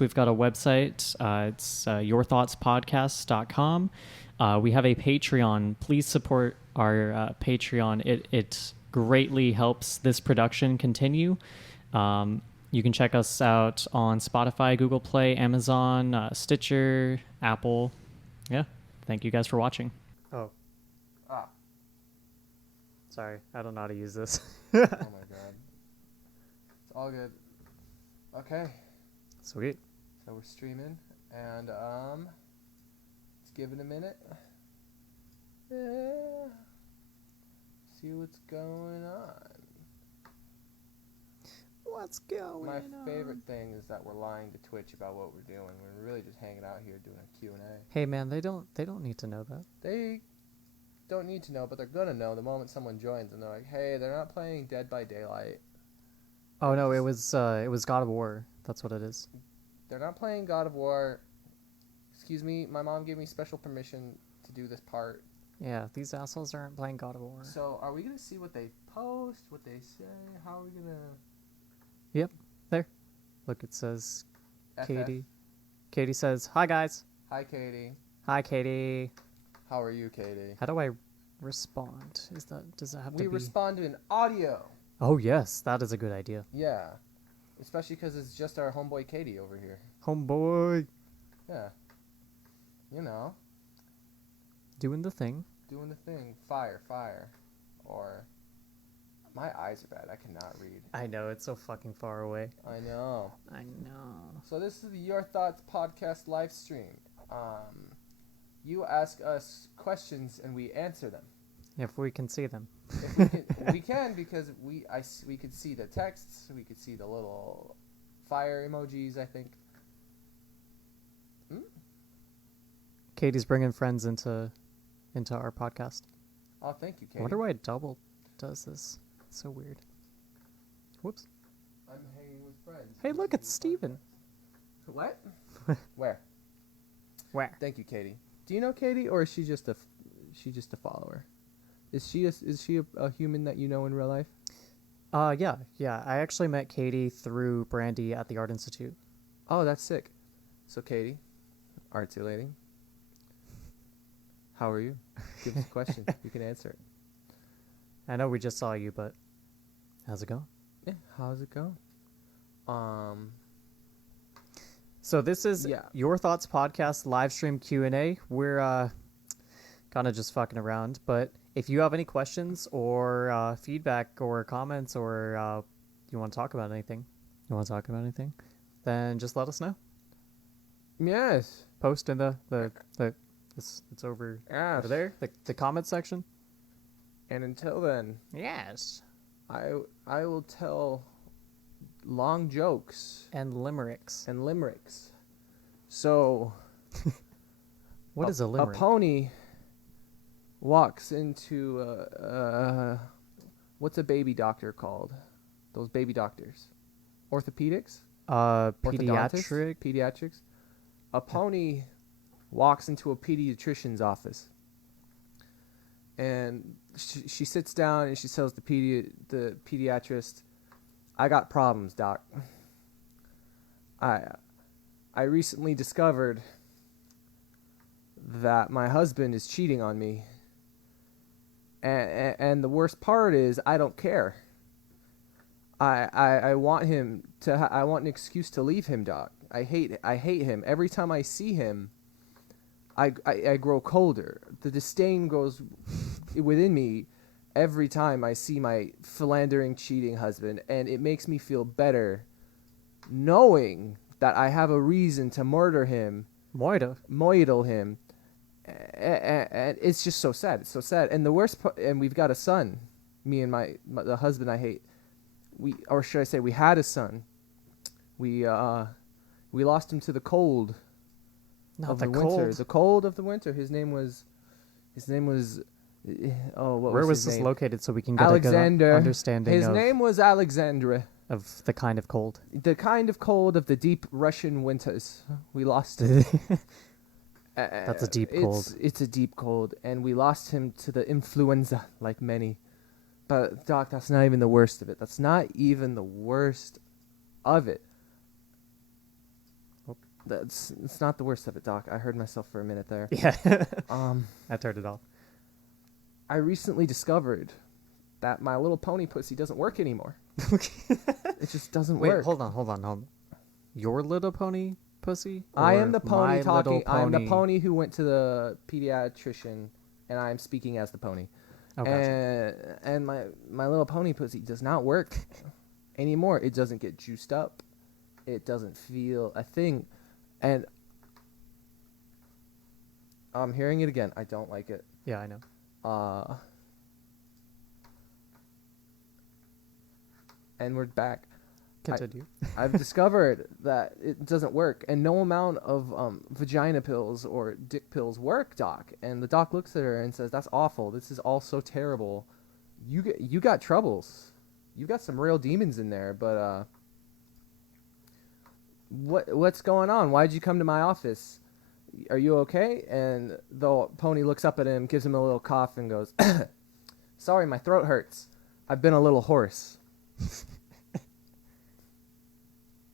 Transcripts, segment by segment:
We've got a website. It's yourthoughtspodcast.com. We have a Patreon. Please support our Patreon. It greatly helps this production continue. You can check us out on Spotify, Google Play, Amazon, Stitcher, Apple. Yeah. Thank you guys for watching. Oh. Sorry. I don't know how to use this. Oh my god. It's all good. Okay. Sweet. So we're streaming, and let's give it a minute. Yeah. See what's going on. What's going My on? favorite thing is that we're lying to Twitch about what we're doing. We're really just hanging out here doing a Q&A. Hey man, they don't need to know that. They don't need to know, but they're gonna know the moment someone joins, and they're like, "Hey, they're not playing Dead by Daylight. Oh no, it was God of War. That's what it is. They're not playing God of War. Excuse me, my mom gave me special permission to do this part. Yeah, these assholes aren't playing God of War. So, are we gonna see what they post, what they say? How are we gonna? Yep, there. Look, it says FF? Katie. Katie says, "Hi guys." Hi, Katie. Hi, Katie. How are you, Katie? How do I respond? Does that have to be? We respond to an audio. Oh yes, that is a good idea. Yeah, especially because it's just our homeboy Katie over here. Homeboy, Yeah. You know, doing the thing. doing the thing. Fire, fire. Or, my eyes are bad. I cannot read. I know, it's so fucking far away. I know. I know. So this is the Your Thoughts podcast live stream. You ask us questions and we answer them. If we can see them. If we can, we can because we could see the texts, we could see the little fire emojis, I think. Katie's bringing friends into our podcast. Oh, thank you, Katie. I wonder why double does this. It's so weird. Whoops. I'm hanging with friends. Hey, look, it's Steven. What? Where? Where? Thank you, Katie. Do you know Katie, or is she just a follower? Is she a human that you know in real life? Yeah. I actually met Katie through Brandy at the Art Institute. Oh, that's sick. So, Katie, artsy lady, how are you? Give us a question. You can answer it. I know we just saw you, but how's it going? Yeah, how's it going? So this is Yeah. Your Thoughts podcast live stream Q&A. We're kind of just fucking around, but if you have any questions or feedback or comments or you want to talk about anything, then just let us know. Yes. Post in the it's over Yes. over there, the comment section. And until then, Yes. I will tell long jokes And limericks. and limericks. So, What is a limerick? A pony walks into what's a baby doctor called? Those baby doctors, orthopedics, Pediatric. pediatrics. A pony walks into a pediatrician's office, and she sits down and she tells the pediatrist, "I got problems, doc. I recently discovered that my husband is cheating on me, and the worst part is I don't care. I want him to. I want an excuse to leave him, doc. I hate him. Every time I see him, I grow colder. The disdain grows within me every time I see my philandering, cheating husband, and it makes me feel better knowing that I have a reason to murder him, moidle him, and it's just so sad. It's so sad. And the worst part, and we've got a son, me and the husband I hate. Or should I say, we had a son. We lost him to the cold. Not the winter. The cold of the winter. His name was. Oh, what Where was was his this name? located so we can get a Alexander. good understanding His of, name was Alexandre. of the kind of cold? The kind of cold of the deep Russian winters. We lost him. That's a deep cold. It's a deep cold, and we lost him to the influenza, like many. But Doc, that's not even the worst of it. That's not even the worst of it. Oh. it's not the worst of it, Doc. I heard myself for a minute there. Yeah. Um, I turned it off. I recently discovered that My Little Pony pussy doesn't work anymore. It just doesn't Wait, work. hold on. Your Little Pony pussy? I Or am the pony My talking. Little I'm the Pony? pony who went to the pediatrician, and I'm speaking as the pony. Oh, gotcha. And my Little Pony pussy does not work anymore. It doesn't get juiced up. It doesn't feel a thing. And I'm hearing it again. I don't like it. Yeah, I know. And we're back. Continue. I've discovered that it doesn't work, and no amount of vagina pills or dick pills work, Doc. And the doc looks at her and says, "That's awful. This is all so terrible. You got troubles. You got some real demons in there. But what's going on? Why'd you come to my office? Are you okay?" And the pony looks up at him, gives him a little cough, and goes, "Sorry, my throat hurts. I've been a little hoarse."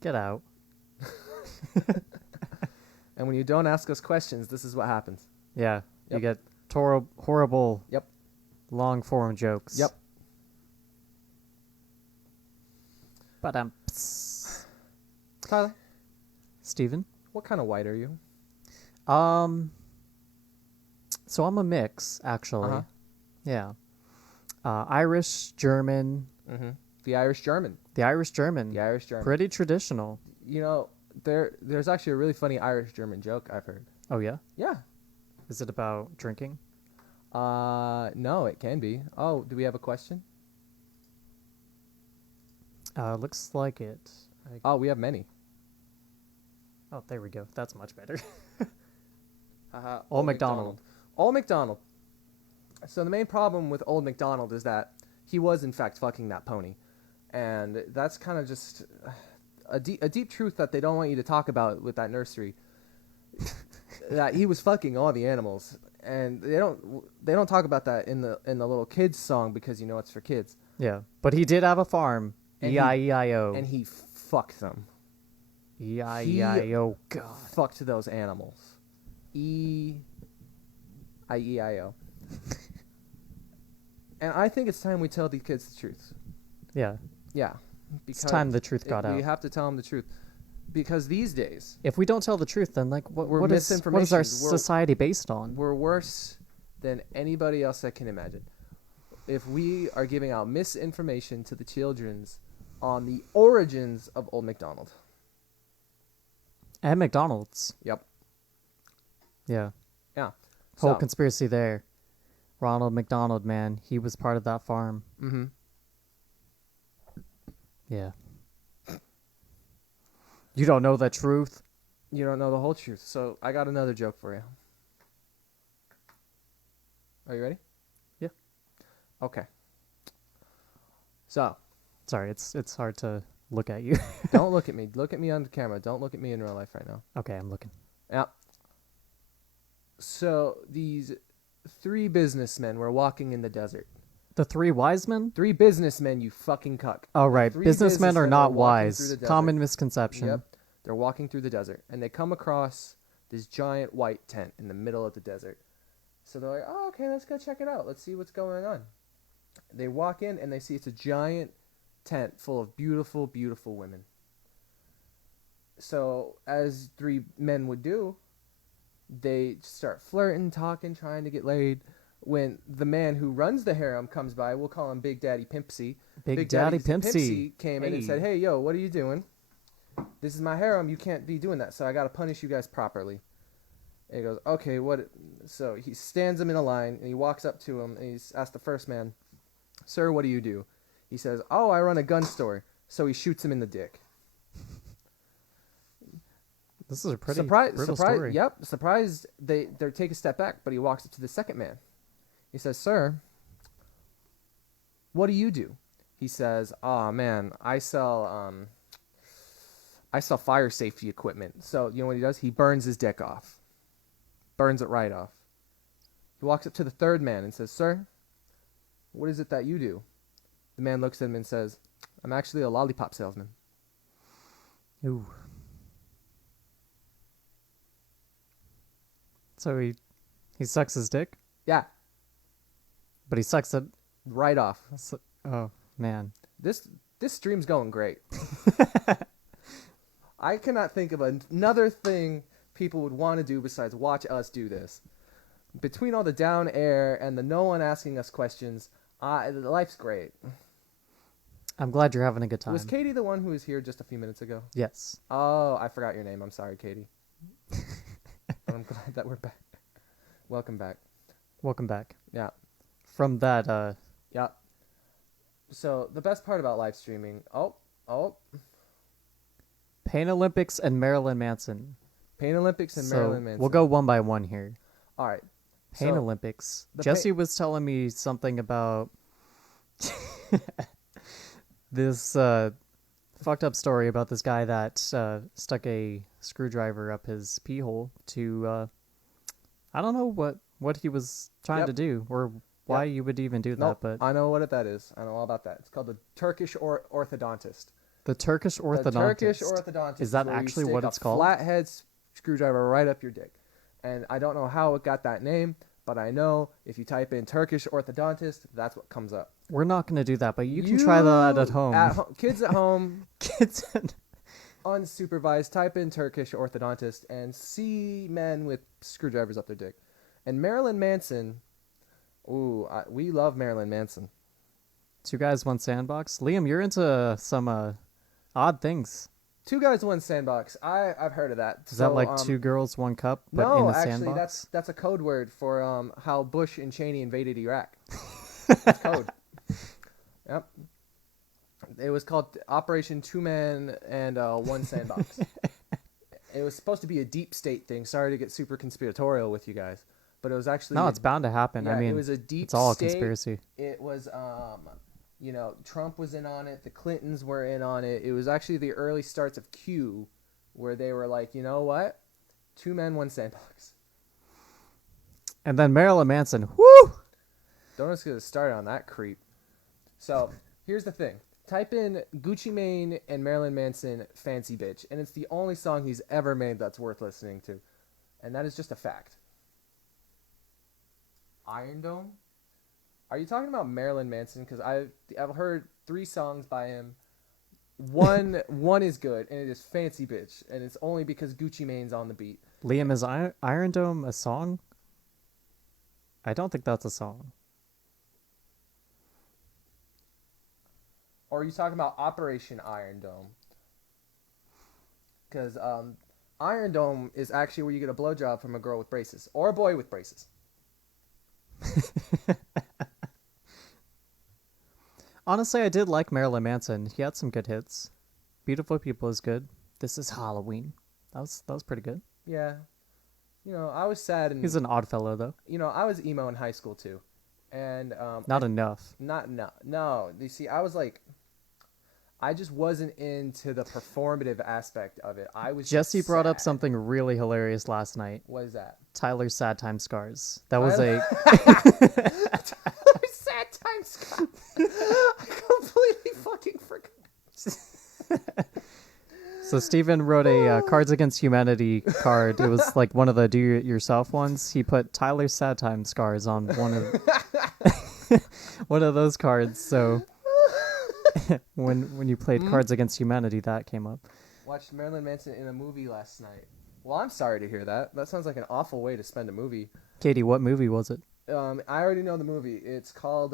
Get out. And when you don't ask us questions, this is what happens. Yeah, Yep. you get horrible Yep. long form jokes. Yep. But Tyler, Steven? what kind of white are you? So I'm a mix, actually. Uh-huh. Yeah. Irish, German. Mm-hmm. The Irish German. The Irish German. The Irish German. Pretty traditional. You know, there's actually a really funny Irish German joke I've heard. Oh, yeah? Yeah. Is it about drinking? No, it can be. Oh, do we have a question? Looks like it. Oh, we have many. Oh, there we go. That's much better. Old McDonald. Old McDonald. So the main problem with Old McDonald is that he was in fact fucking that pony, and that's kind of just a deep truth that they don't want you to talk about with that nursery. That he was fucking all the animals, and they don't talk about that in the little kids song because you know it's for kids. Yeah, but he did have a farm. And E-I-E-I-O. And he fucked them. E-I-E-I-O. God. Fucked those animals. E-I-E-I-O. And I think it's time we tell these kids the truth. Yeah. Yeah. It's time the truth got out. We have to tell them the truth. Because these days, If we don't tell the truth, then like We're what is our misinformation. society based on? we're worse than anybody else I can imagine. If we are giving out misinformation to the children's on the origins of Old McDonald. And McDonald's. Yep. Yeah. Yeah. Whole So, conspiracy there. Ronald McDonald, man, he was part of that farm. mm-hmm. Yeah. You don't know the truth? You don't know the whole truth. So I got another joke for you. Are you ready? Yeah. Okay. So, Sorry, it's hard to look at you. don't look at me. Look at me on the camera. Don't look at me in real life right now. Okay, I'm looking. Yeah. So these 3 businessmen were walking in the desert. The 3 wise men? 3 businessmen, you fucking cuck. Oh, right. 3 Businessmen are not walking through wise. the desert. Common misconception. Yep. They're walking through the desert, and they come across this giant white tent in the middle of the desert. So they're like, oh, okay, let's go check it out. Let's see what's going on. They walk in, and they see it's a giant tent full of beautiful, beautiful women. So, as 3 men would do, they start flirting, talking, trying to get laid. When the man who runs the harem comes by, we'll call him Big Daddy Pimpsy. Big Daddy Pimpsy. Came in and said, hey, yo, what are you doing? This is my harem. You can't be doing that, so I got to punish you guys properly. And he goes, okay, what? So he stands him in a line, and he walks up to him, and he asks the first man, sir, what do you do? He says, oh, I run a gun store. So he shoots him in the dick. This is a pretty brutal surprise, story. Yep, surprised. They take a step back, but he walks up to the second man. He says, sir, what do you do? He says, oh, man, I sell fire safety equipment. So you know what he does? He burns his dick off. Burns it right off. He walks up to the third man and says, sir, what is it that you do? The man looks at him and says, I'm actually a lollipop salesman. Ooh. So he sucks his dick, Yeah, but he sucks it. right off. Oh man. This stream's going great. I cannot think of another thing people would want to do besides watch us do this. Between all the down air and the no one asking us questions, life's great. I'm glad you're having a good time. Was Katie the one who was here just a few minutes ago? Yes. Oh, I forgot your name. I'm sorry, Katie. But I'm glad that we're back. Welcome back. Welcome back. Yeah. From that, Yeah. So the best part about live streaming. Oh. Pain Olympics and Marilyn Manson. Pain Olympics and So Marilyn Manson. we'll go one by one here. All right. Pain So, Olympics. the Jesse was telling me something about this fucked up story about this guy that stuck a screwdriver up his pee hole to I don't know what he was trying to do or why you would even do that, Nope, but I know what that is. I know all about that. It's called the Turkish orthodontist. the Turkish orthodontist. The Turkish orthodontist is that where you actually stick what a it's called? Flathead screwdriver right up your dick. And I don't know how it got that name, but I know if you type in Turkish orthodontist, that's what comes up. We're not going to do that, but you can try that at home. Kids at home, Kids unsupervised, type in Turkish orthodontist and see men with screwdrivers up their dick. And Marilyn Manson, we love Marilyn Manson. 2 Guys, 1 Sandbox. Liam, you're into some odd things. 2 Guys, 1 Sandbox. I've heard of that. Is that like 2 girls, 1 cup, but no, in a actually, sandbox? that's a code word for how Bush and Cheney invaded Iraq. It's code. Yep. It was called Operation 2 Man and 1 Sandbox. It was supposed to be a deep state thing. Sorry to get super conspiratorial with you guys, but it was actually No, it's bound to happen. Yeah, I mean, it was a deep it's all state. a conspiracy. It was Trump was in on it. The Clintons were in on it. It was actually the early starts of Q, where they were like, you know what, 2 men, 1 sandbox. And then Marilyn Manson. Woo! Don't just get started on that creep. So here's the thing: type in Gucci Mane and Marilyn Manson "Fancy Bitch," and it's the only song he's ever made that's worth listening to, and that is just a fact. Iron Dome. Are you talking about Marilyn Manson? Because I've heard 3 songs by him. One is good, and it is "Fancy Bitch," and it's only because Gucci Mane's on the beat. Liam, is Iron Dome a song? I don't think that's a song. Or are you talking about Operation Iron Dome? Because Iron Dome is actually where you get a blowjob from a girl with braces or a boy with braces. Honestly, I did like Marilyn Manson. He had some good hits. Beautiful People is good. This is Halloween. That was pretty good. Yeah. I was sad and He's an odd fellow, though. I was emo in high school too. And Not enough. No. You see, I just wasn't into the performative aspect of it. I was Jesse just brought up sad. something really hilarious last night. What is that? Tyler's Sad Time Scars. That was a... Sad times, Scott. I completely fucking forgot. So Steven wrote a Cards Against Humanity card. It was like one of the do-it-yourself ones. He put Tyler's Sad Time Scars on one of those cards. So when you played Cards Against Humanity, that came up. Watched Marilyn Manson in a movie last night. Well, I'm sorry to hear that. That sounds like an awful way to spend a movie. Katie, what movie was it? I already know the movie. It's called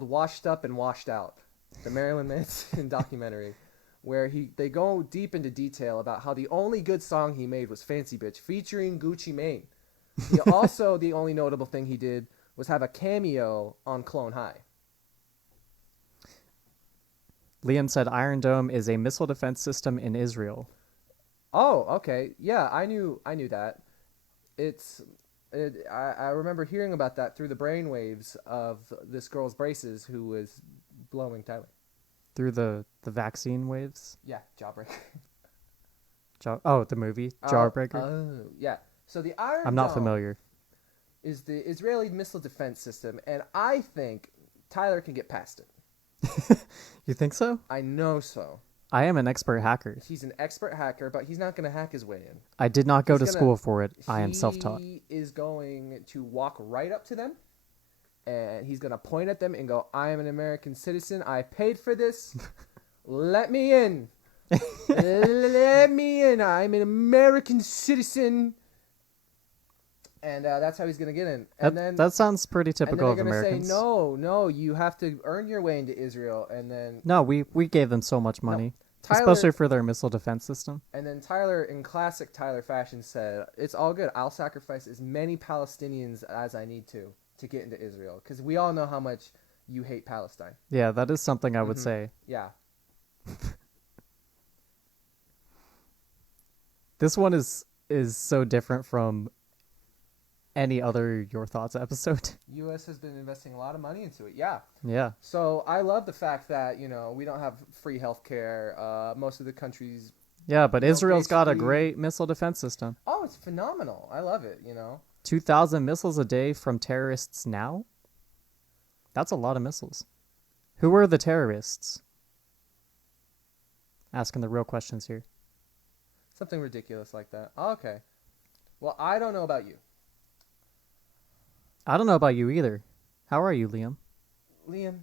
Washed Up and Washed Out, the Marilyn Manson documentary, where they go deep into detail about how the only good song he made was "Fancy Bitch" featuring Gucci Mane. Also, the only notable thing he did was have a cameo on Clone High. Liam said Iron Dome is a missile defense system in Israel. Oh, okay. Yeah, I knew that. I remember hearing about that through the brainwaves of this girl's braces who was blowing Tyler. Through the vaccine waves? Yeah, Jawbreaker. The movie? Jawbreaker? Oh, yeah. So the Iron I'm not Dome familiar. is the Israeli missile defense system, and I think Tyler can get past it. You think so? I know so. I am an expert hacker. He's an expert hacker, but he's not going to hack his way in. I did not go He's to gonna- school for it. I am self-taught. He is going to walk right up to them, and he's going to point at them and go, I am an American citizen. I paid for this. Let me in. Let me in. I'm an American citizen. And that's how he's going to get in. And That sounds pretty and then typical they're of going to say, Americans. no, you have to earn your way into Israel. And then No, we gave them so much money, Tyler- especially for their missile defense system. And then Tyler, in classic Tyler fashion, said, it's all good. I'll sacrifice as many Palestinians as I need to get into Israel. Because we all know how much you hate Palestine. Yeah, that is something I would say. Yeah. This one is so different from any other Your Thoughts episode. U.S. has been investing a lot of money into it. Yeah. Yeah. So I love the fact that, we don't have free healthcare. Most of the countries... Yeah, but Israel's got a basically- great missile defense system. Oh, it's phenomenal. I love it, 2,000 missiles a day from terrorists now? That's a lot of missiles. Who are the terrorists? Asking the real questions here. Something ridiculous like that. Oh, okay. Well, I don't know about you. I don't know about you either. How are you, Liam? Liam,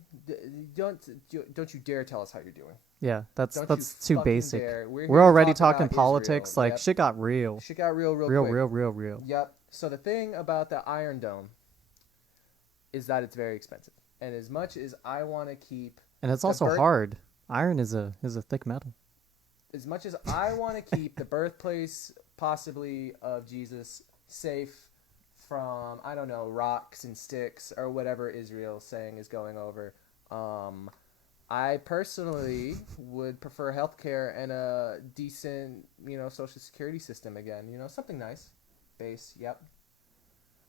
don't you dare tell us how you're doing. Yeah, that's Don't too you fucking basic. dare. We're We're here to already talk talking about politics. Israel. Like, Yep. shit got real. Shit got real Real, quick. real. Yep. So the thing about the Iron Dome is that it's very expensive. And as much as I want to keep... And it's the also birth- hard. Iron is a thick metal. As much as I want to keep the birthplace, possibly, of Jesus safe from, I don't know, rocks and sticks or whatever Israel's saying is going over, I personally would prefer healthcare and a decent, social security system again. Something nice. Base, yep.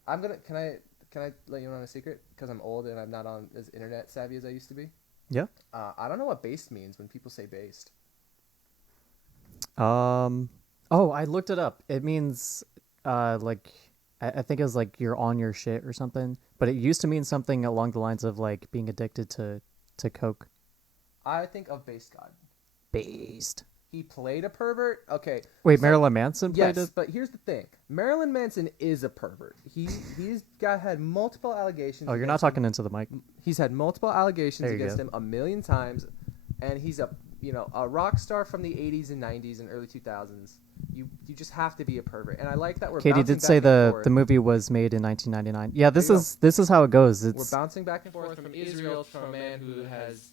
Can I let you in on a secret? Because I'm old and I'm not on as internet savvy as I used to be. Yeah. I don't know what based means when people say based. Oh, I looked it up. It means, like, I think it was like you're on your shit or something. But it used to mean something along the lines of like being addicted to coke. I think of based God. Based. He played a pervert. Okay. Wait, so- Marilyn Manson played Yes, it? but here's the thing. Marilyn Manson is a pervert. He's had multiple allegations. Oh, you're not against him. talking into the mic. He's had multiple allegations There you against go. him a million times, and he's a rock star from the 80s and 90s and early 2000s. You just have to be a pervert, and I like that we're. Katie bouncing did say back and the forth. movie was made in 1999. Yeah, this There you is how it goes. We're It's bouncing back and forth from Israel from a man who has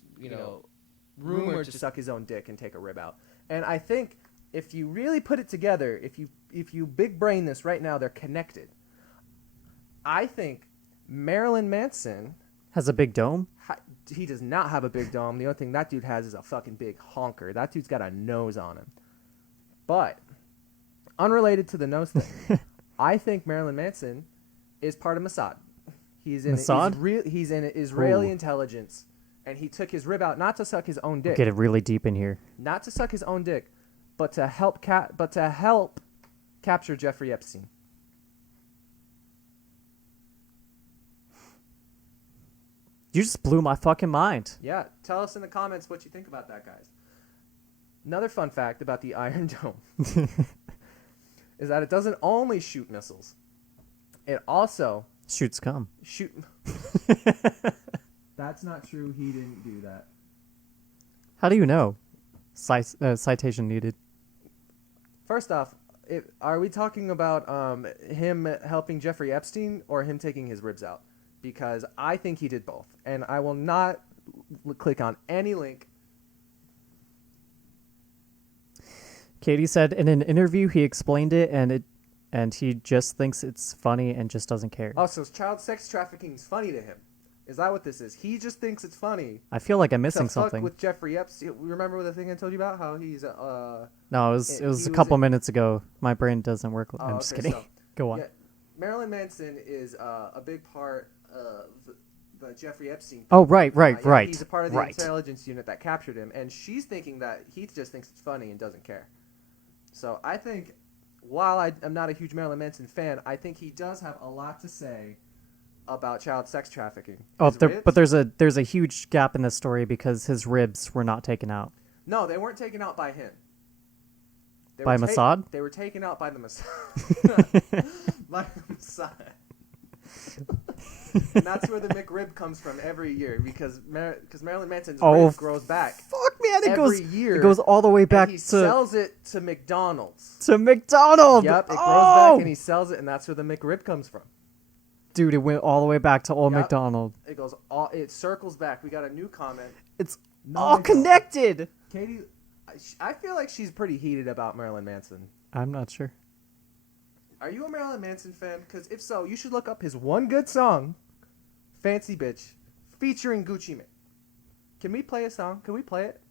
rumored to suck his own dick and take a rib out. And I think if you really put it together, if you big brain this right now, they're connected. I think Marilyn Manson, has a big dome. he does not have a big dome. The only thing that dude has is a fucking big honker. That dude's got a nose on him. But unrelated to the nose thing, I think Marilyn Manson is part of Mossad. He's in Mossad? He's in Israeli Ooh. intelligence, and he took his rib out not to suck his own dick, Get it really deep in here. not to suck his own dick, but to help capture Jeffrey Epstein. You just blew my fucking mind. Yeah, tell us in the comments what you think about that, guys. Another fun fact about the Iron Dome is that it doesn't only shoot missiles. It also Shoots come. That's not true. He didn't do that. How do you know? Citation needed. First off, are we talking about him helping Jeffrey Epstein or him taking his ribs out? Because I think he did both. And I will not click on any link. Katie said in an interview he explained it and he just thinks it's funny and just doesn't care. Oh, so child sex trafficking is funny to him. Is that what this is? He just thinks it's funny I feel like I'm missing to fuck something. with Jeffrey Epstein. Remember the thing I told you about? How he's No, it was he a was couple minutes ago. My brain doesn't work. Oh, I'm just okay, kidding. so- Go on. Yeah, Marilyn Manson is a big part of the Jeffrey Epstein. Oh, right. Yeah, he's a part of the right. intelligence unit that captured him, and she's thinking that he just thinks it's funny and doesn't care. So I think, while I'm not a huge Marilyn Manson fan, I think he does have a lot to say about child sex trafficking. Oh, His ribs- but there's a huge gap in this story because his ribs were not taken out. No, they weren't taken out by him. By Mossad? They were taken out by the Mossad. By the Mossad. And that's where the McRib comes from every year because Marilyn Manson's rib grows back. Fuck, man! Every year. It goes all the way back and he sells it to McDonald's. To McDonald's. Yep, it grows back and he sells it, and that's where the McRib comes from. Dude, it went all the way back to old McDonald. It circles back. We got a new comment. It's all connected. Katie, I feel like she's pretty heated about Marilyn Manson. I'm not sure. Are you a Marilyn Manson fan? Because if so, you should look up his one good song, Fancy Bitch, featuring Gucci Mane. Can we play a song? Can we play it?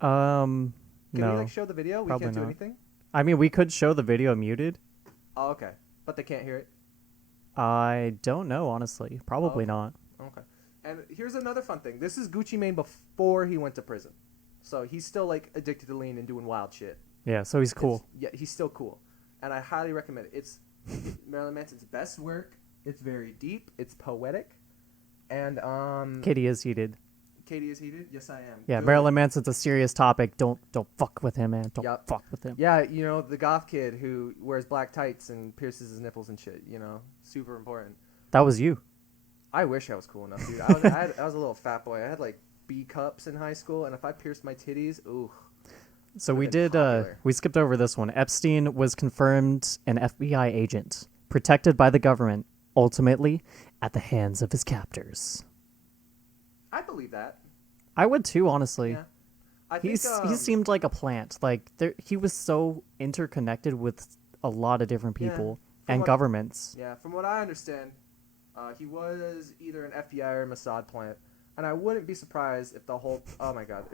No. Can we show the video? Probably We can't do not. anything? I mean, we could show the video muted. Oh, okay. But they can't hear it? I don't know, honestly. Probably not. Okay. And here's another fun thing. This is Gucci Mane before he went to prison. So he's still, addicted to lean and doing wild shit. Yeah, so he's cool. He's still cool. And I highly recommend it. It's Marilyn Manson's best work. It's very deep. It's poetic. And, Katie is heated. Katie is heated? Yes, I am. Yeah, Good. Marilyn Manson's a serious topic. Don't fuck with him, man. Don't fuck with him. Yeah, the goth kid who wears black tights and pierces his nipples and shit, super important. That was you. I wish I was cool enough, dude. I was a little fat boy. I had B cups in high school, and if I pierced my titties, ooh. So we did, we skipped over this one. Epstein was confirmed an FBI agent, protected by the government, ultimately at the hands of his captors. I believe that. I would too, honestly. Yeah. I think, he seemed like a plant. He was so interconnected with a lot of different people and governments. Yeah, from what I understand, he was either an FBI or Mossad plant, and I wouldn't be surprised if the whole. Oh my God,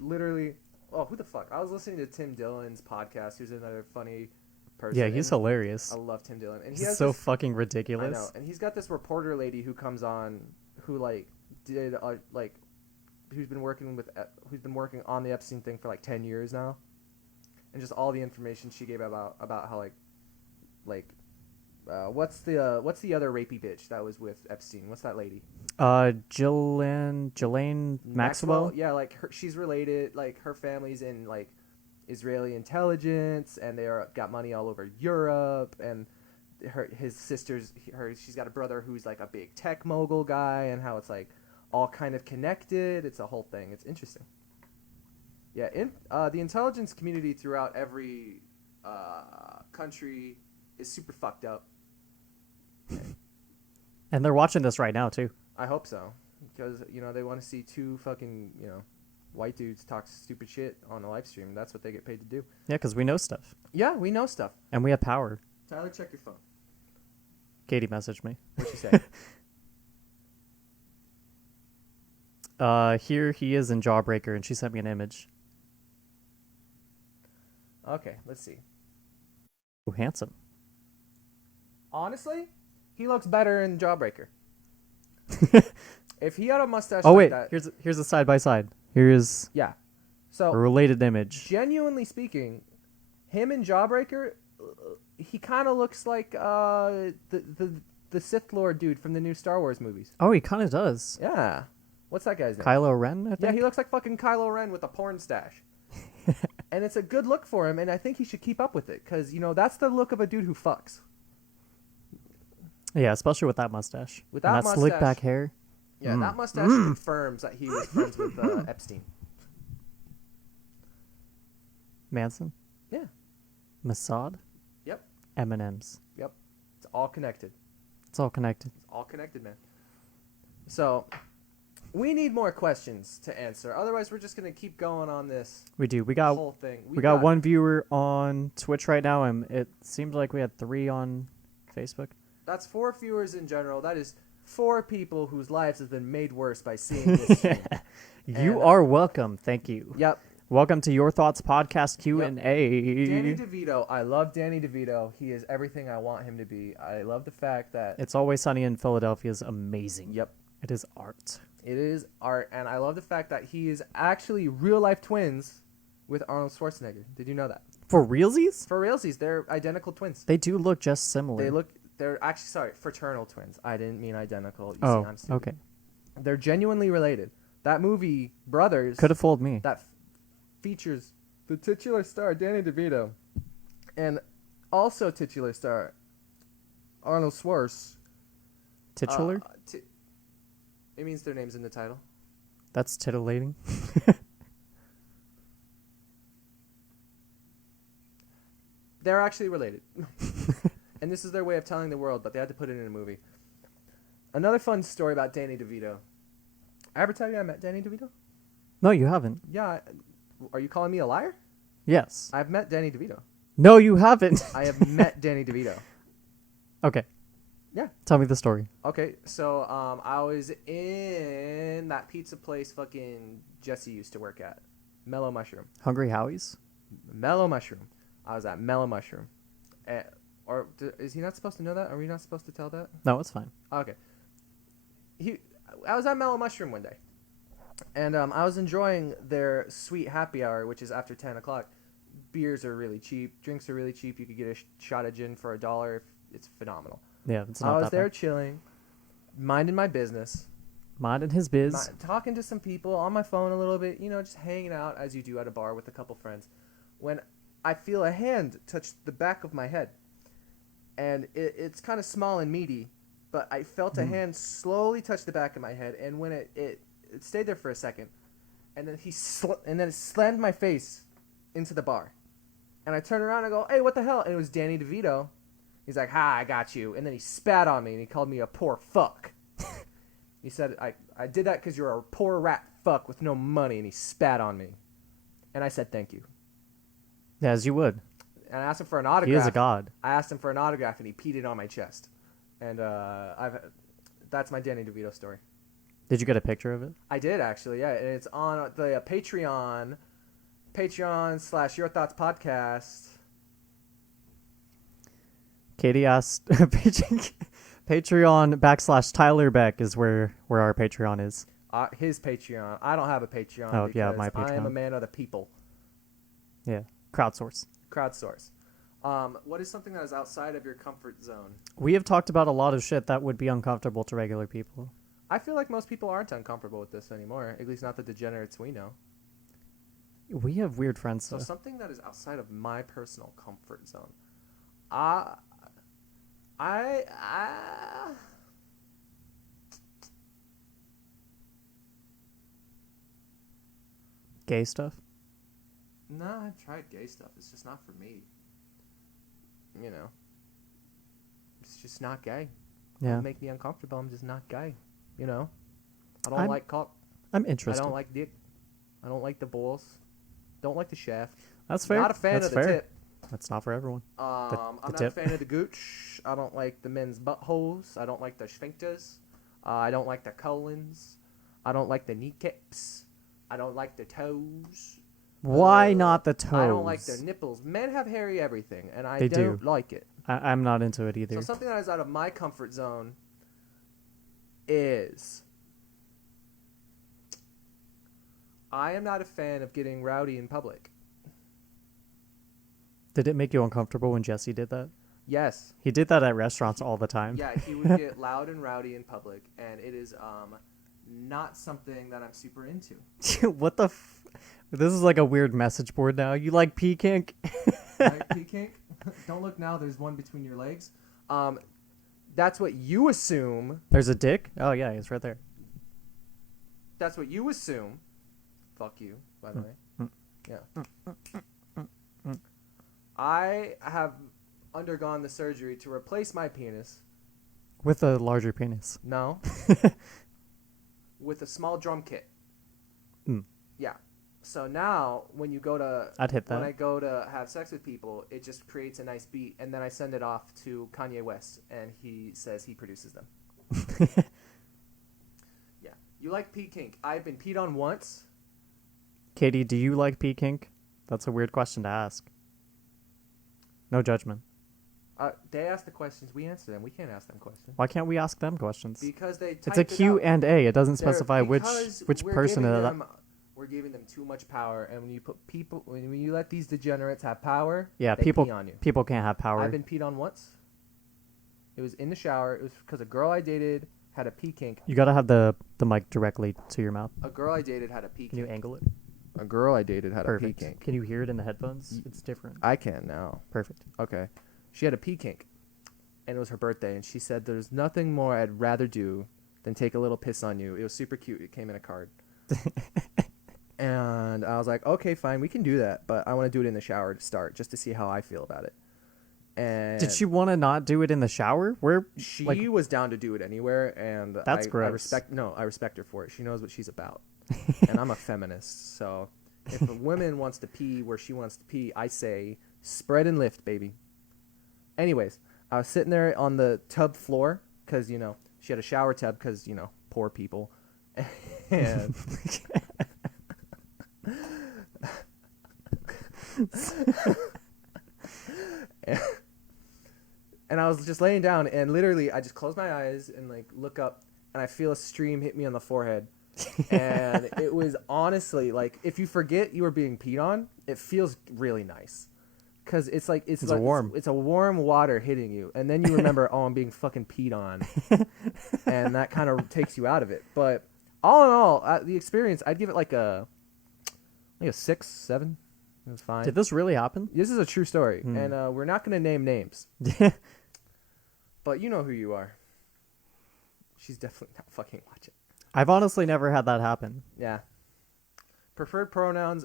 literally. Oh, who the fuck? I was listening to Tim Dillon's podcast. Who's another funny person. Yeah, he's hilarious. I love Tim Dillon, and he's so fucking ridiculous. I know, and he's got this reporter lady who comes on, who did who's been working on the Epstein thing for 10 years now, and just all the information she gave about how what's the other rapey bitch that was with Epstein? What's that lady? Ghislaine Maxwell. Yeah, she's related. Her family's in Israeli intelligence, and got money all over Europe, and his sister's she's got a brother who's a big tech mogul guy, and how it's all kind of connected. It's a whole thing. It's interesting. Yeah, the intelligence community throughout every country is super fucked up. And they're watching this right now too. I hope so, because they want to see two fucking white dudes talk stupid shit on a live stream. That's what they get paid to do. Yeah, because we know stuff. Yeah, we know stuff. And we have power. Tyler, check your phone. Katie messaged me. What'd she say? Here he is in Jawbreaker, and she sent me an image. Okay, let's see. Oh, handsome. Honestly, he looks better in Jawbreaker. If he had a mustache that... here's a side by side. Here's so a related image. Genuinely speaking, him in Jawbreaker, he kind of looks like the Sith Lord dude from the new Star Wars movies. Oh, he kind of does. Yeah. What's that guy's name? Kylo Ren, I think? Yeah, he looks like fucking Kylo Ren with a porn stash. And it's a good look for him, and I think he should keep up with it, because, that's the look of a dude who fucks. Yeah, especially with that mustache. With that mustache, slick back hair. Yeah, that mustache confirms that he was friends with Epstein. Manson? Yeah. Mossad? Yep. M&M's. Yep. It's all connected. It's all connected. It's all connected, man. So, we need more questions to answer. Otherwise, we're just going to keep going on this We do. We got whole thing. We got one viewer on Twitch right now, and it seemed like we had 3 on Facebook. That's 4 viewers in general. That is 4 people whose lives have been made worse by seeing this stream. You are welcome. Thank you. Yep. Welcome to Your Thoughts Podcast Q&A. Danny DeVito. I love Danny DeVito. He is everything I want him to be. I love the fact that... It's Always Sunny in Philadelphia is amazing. Yep. It is art. It is art, and I love the fact that he is actually real-life twins with Arnold Schwarzenegger. Did you know that? For realsies? For realsies. They're identical twins. They do look just similar. They're actually, fraternal twins. I didn't mean identical. Okay. They're genuinely related. That movie, Brothers... Could have fooled me. That features the titular star Danny DeVito and also titular star Arnold Schwarzenegger. Titular? It means their name's in the title. That's titillating. They're actually related. And this is their way of telling the world, but they had to put it in a movie. Another fun story about Danny DeVito. I ever tell you I met Danny DeVito? No, you haven't. Yeah. Are you calling me a liar? Yes. I've met Danny DeVito. No, you haven't. I have met Danny DeVito. Okay. Yeah. Tell me the story. Okay, so I was in that pizza place fucking Jesse used to work at. Mellow Mushroom. Hungry Howie's? Mellow Mushroom. I was at Mellow Mushroom. Is he not supposed to know that? Are we not supposed to tell that? No, it's fine. Okay. I was at Mellow Mushroom one day. And I was enjoying their sweet happy hour, which is after 10 o'clock. Beers are really cheap. Drinks are really cheap. You could get a shot of gin for $1. It's phenomenal. Yeah, it's not I was that there bad. chilling, minding my business. Minding his biz. Talking to some people on my phone a little bit, just hanging out as you do at a bar with a couple friends. When I feel a hand touch the back of my head. And it's kind of small and meaty, but I felt a hand slowly touch the back of my head. And when it stayed there for a second, and then it slammed my face into the bar. And I turned around and I go, "Hey, what the hell?" And it was Danny DeVito. He's like, "Ha, I got you." And then he spat on me and he called me a poor fuck. He said, I did that because you're a poor rat fuck with no money. And he spat on me. And I said, "Thank you." Yeah, as you would. And I asked him for an autograph. He is a god. I asked him for an autograph and he peed it on my chest. And that's my Danny DeVito story. Did you get a picture of it? I did, actually, yeah. And it's on the Patreon / Your Thoughts podcast. Katie asked, Patreon / Tyler Beck is where our Patreon is. His Patreon. I don't have a Patreon. Oh, yeah, because my Patreon. I am a man of the people. Yeah, crowdsource. Crowdsource. What is something that is outside of your comfort zone? We have talked about a lot of shit that would be uncomfortable to regular people. I feel like most people aren't uncomfortable with this anymore. At least not the degenerates we know. We have weird friends, So though. something that is outside of my personal comfort zone. Gay stuff? No, I've tried gay stuff. It's just not for me. It's just not gay. Yeah. It'll make me uncomfortable. I'm just not gay. I don't like cock. I'm I interested. don't like dick. I don't like the balls. Don't like the shaft. That's fair. Not a fan That's of the fair. tip. That's not for everyone. I'm not tip. a fan of the gooch. I don't like the men's buttholes. I don't like the sphincters. I don't like the colons. I don't like the kneecaps. I don't like the toes. Why not the toes? I don't like their nipples. Men have hairy everything, and I They don't do. like it. I'm not into it either. So something that is out of my comfort zone is I am not a fan of getting rowdy in public. Did it make you uncomfortable when Jesse did that? Yes. He did that at restaurants all the time. Yeah, he would get loud and rowdy in public, and it is not something that I'm super into. What the This is like a weird message board now. You like pee kink? Like pee kink? Don't look now, there's one between your legs. That's what you assume. There's a dick? Oh, yeah, it's right there. That's what you assume. Fuck you, by the way. Yeah. I have undergone the surgery to replace my penis. With a larger penis. No. With a small drum kit. Mm. Yeah. So now, when you go to... I'd hit that. When I go to have sex with people, it just creates a nice beat, and then I send it off to Kanye West, and he says he produces them. Yeah. You like pee kink. I've been peed on once. Katie, do you like pee kink? That's a weird question to ask. No judgment. They ask the questions, we answer them. We can't ask them questions. Why can't we ask them questions? Because they It's a typed it Q out. and A. It doesn't They're- specify which because person we're it giving we're giving them too much power, and when you put people, when you let these degenerates have power, Yeah, they people pee on you. people can't have power. I've been peed on once. It was in the shower. It was because a girl I dated had a pee kink. You gotta have the mic directly to your mouth. A girl I dated had a pee Can you kink. angle it? A girl I dated had a pee Perfect. kink. Can you hear it in the headphones? It's different. I can now. Perfect. Okay. She had a pee kink, and it was her birthday, and she said, "There's nothing more I'd rather do than take a little piss on you." It was super cute. It came in a card. And I was like, "Okay, fine, we can do that, but I want to do it in the shower to start, just to see how I feel about it." And Did she want to not do it in the shower? Where she was down to do it anywhere, and That's gross. I respect her for it. She knows what she's about. And I'm a feminist, so if a woman wants to pee where she wants to pee, I say spread and lift, baby. Anyways, I was sitting there on the tub floor because, you know, she had a shower tub because, you know, poor people. And and I was just laying down, and literally I just closed my eyes and like look up, and I feel a stream hit me on the forehead. And it was honestly like, if you forget you were being peed on, it feels really nice, because it's like it's a warm water hitting you, and then you remember, oh, I'm being fucking peed on, and that kind of takes you out of it. But all in all, the experience, I'd give it like a 6, 7. It was fine. Did this really happen? This is a true story, and we're not going to name names. But you know who you are. She's definitely not fucking watching. I've honestly never had that happen. Yeah. Preferred pronouns,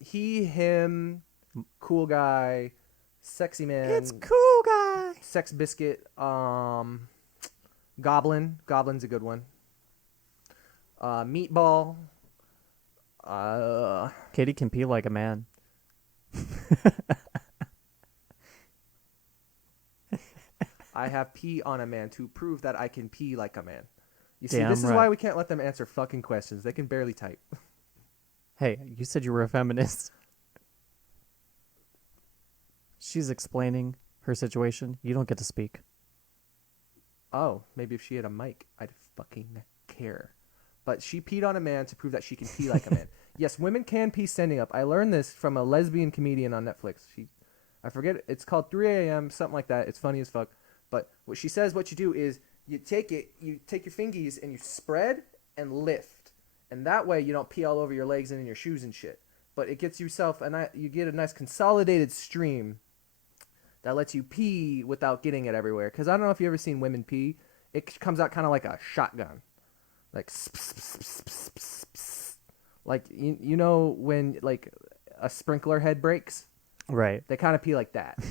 he, him, cool guy, sexy man. It's cool guy. Sex biscuit, goblin. Goblin's a good one. Meatball. Katie can pee like a man. I have pee on a man to prove that I can pee like a man. You see, Damn this is right. why we can't let them answer fucking questions. They can barely type. Hey, you said you were a feminist. She's explaining her situation. You don't get to speak. Oh, maybe if she had a mic, I'd fucking care. But she peed on a man to prove that she can pee like a man. Yes, women can pee standing up. I learned this from a lesbian comedian on Netflix. I forget, it's called 3 a.m., something like that. It's funny as fuck. But what she says, what you do is you take your fingies and you spread and lift. And that way you don't pee all over your legs and in your shoes and shit. But it gets yourself, you get a nice consolidated stream that lets you pee without getting it everywhere. Because I don't know if you've ever seen women pee. It comes out kind of like a shotgun. Like, like you know when like a sprinkler head breaks? Right. They kind of pee like that.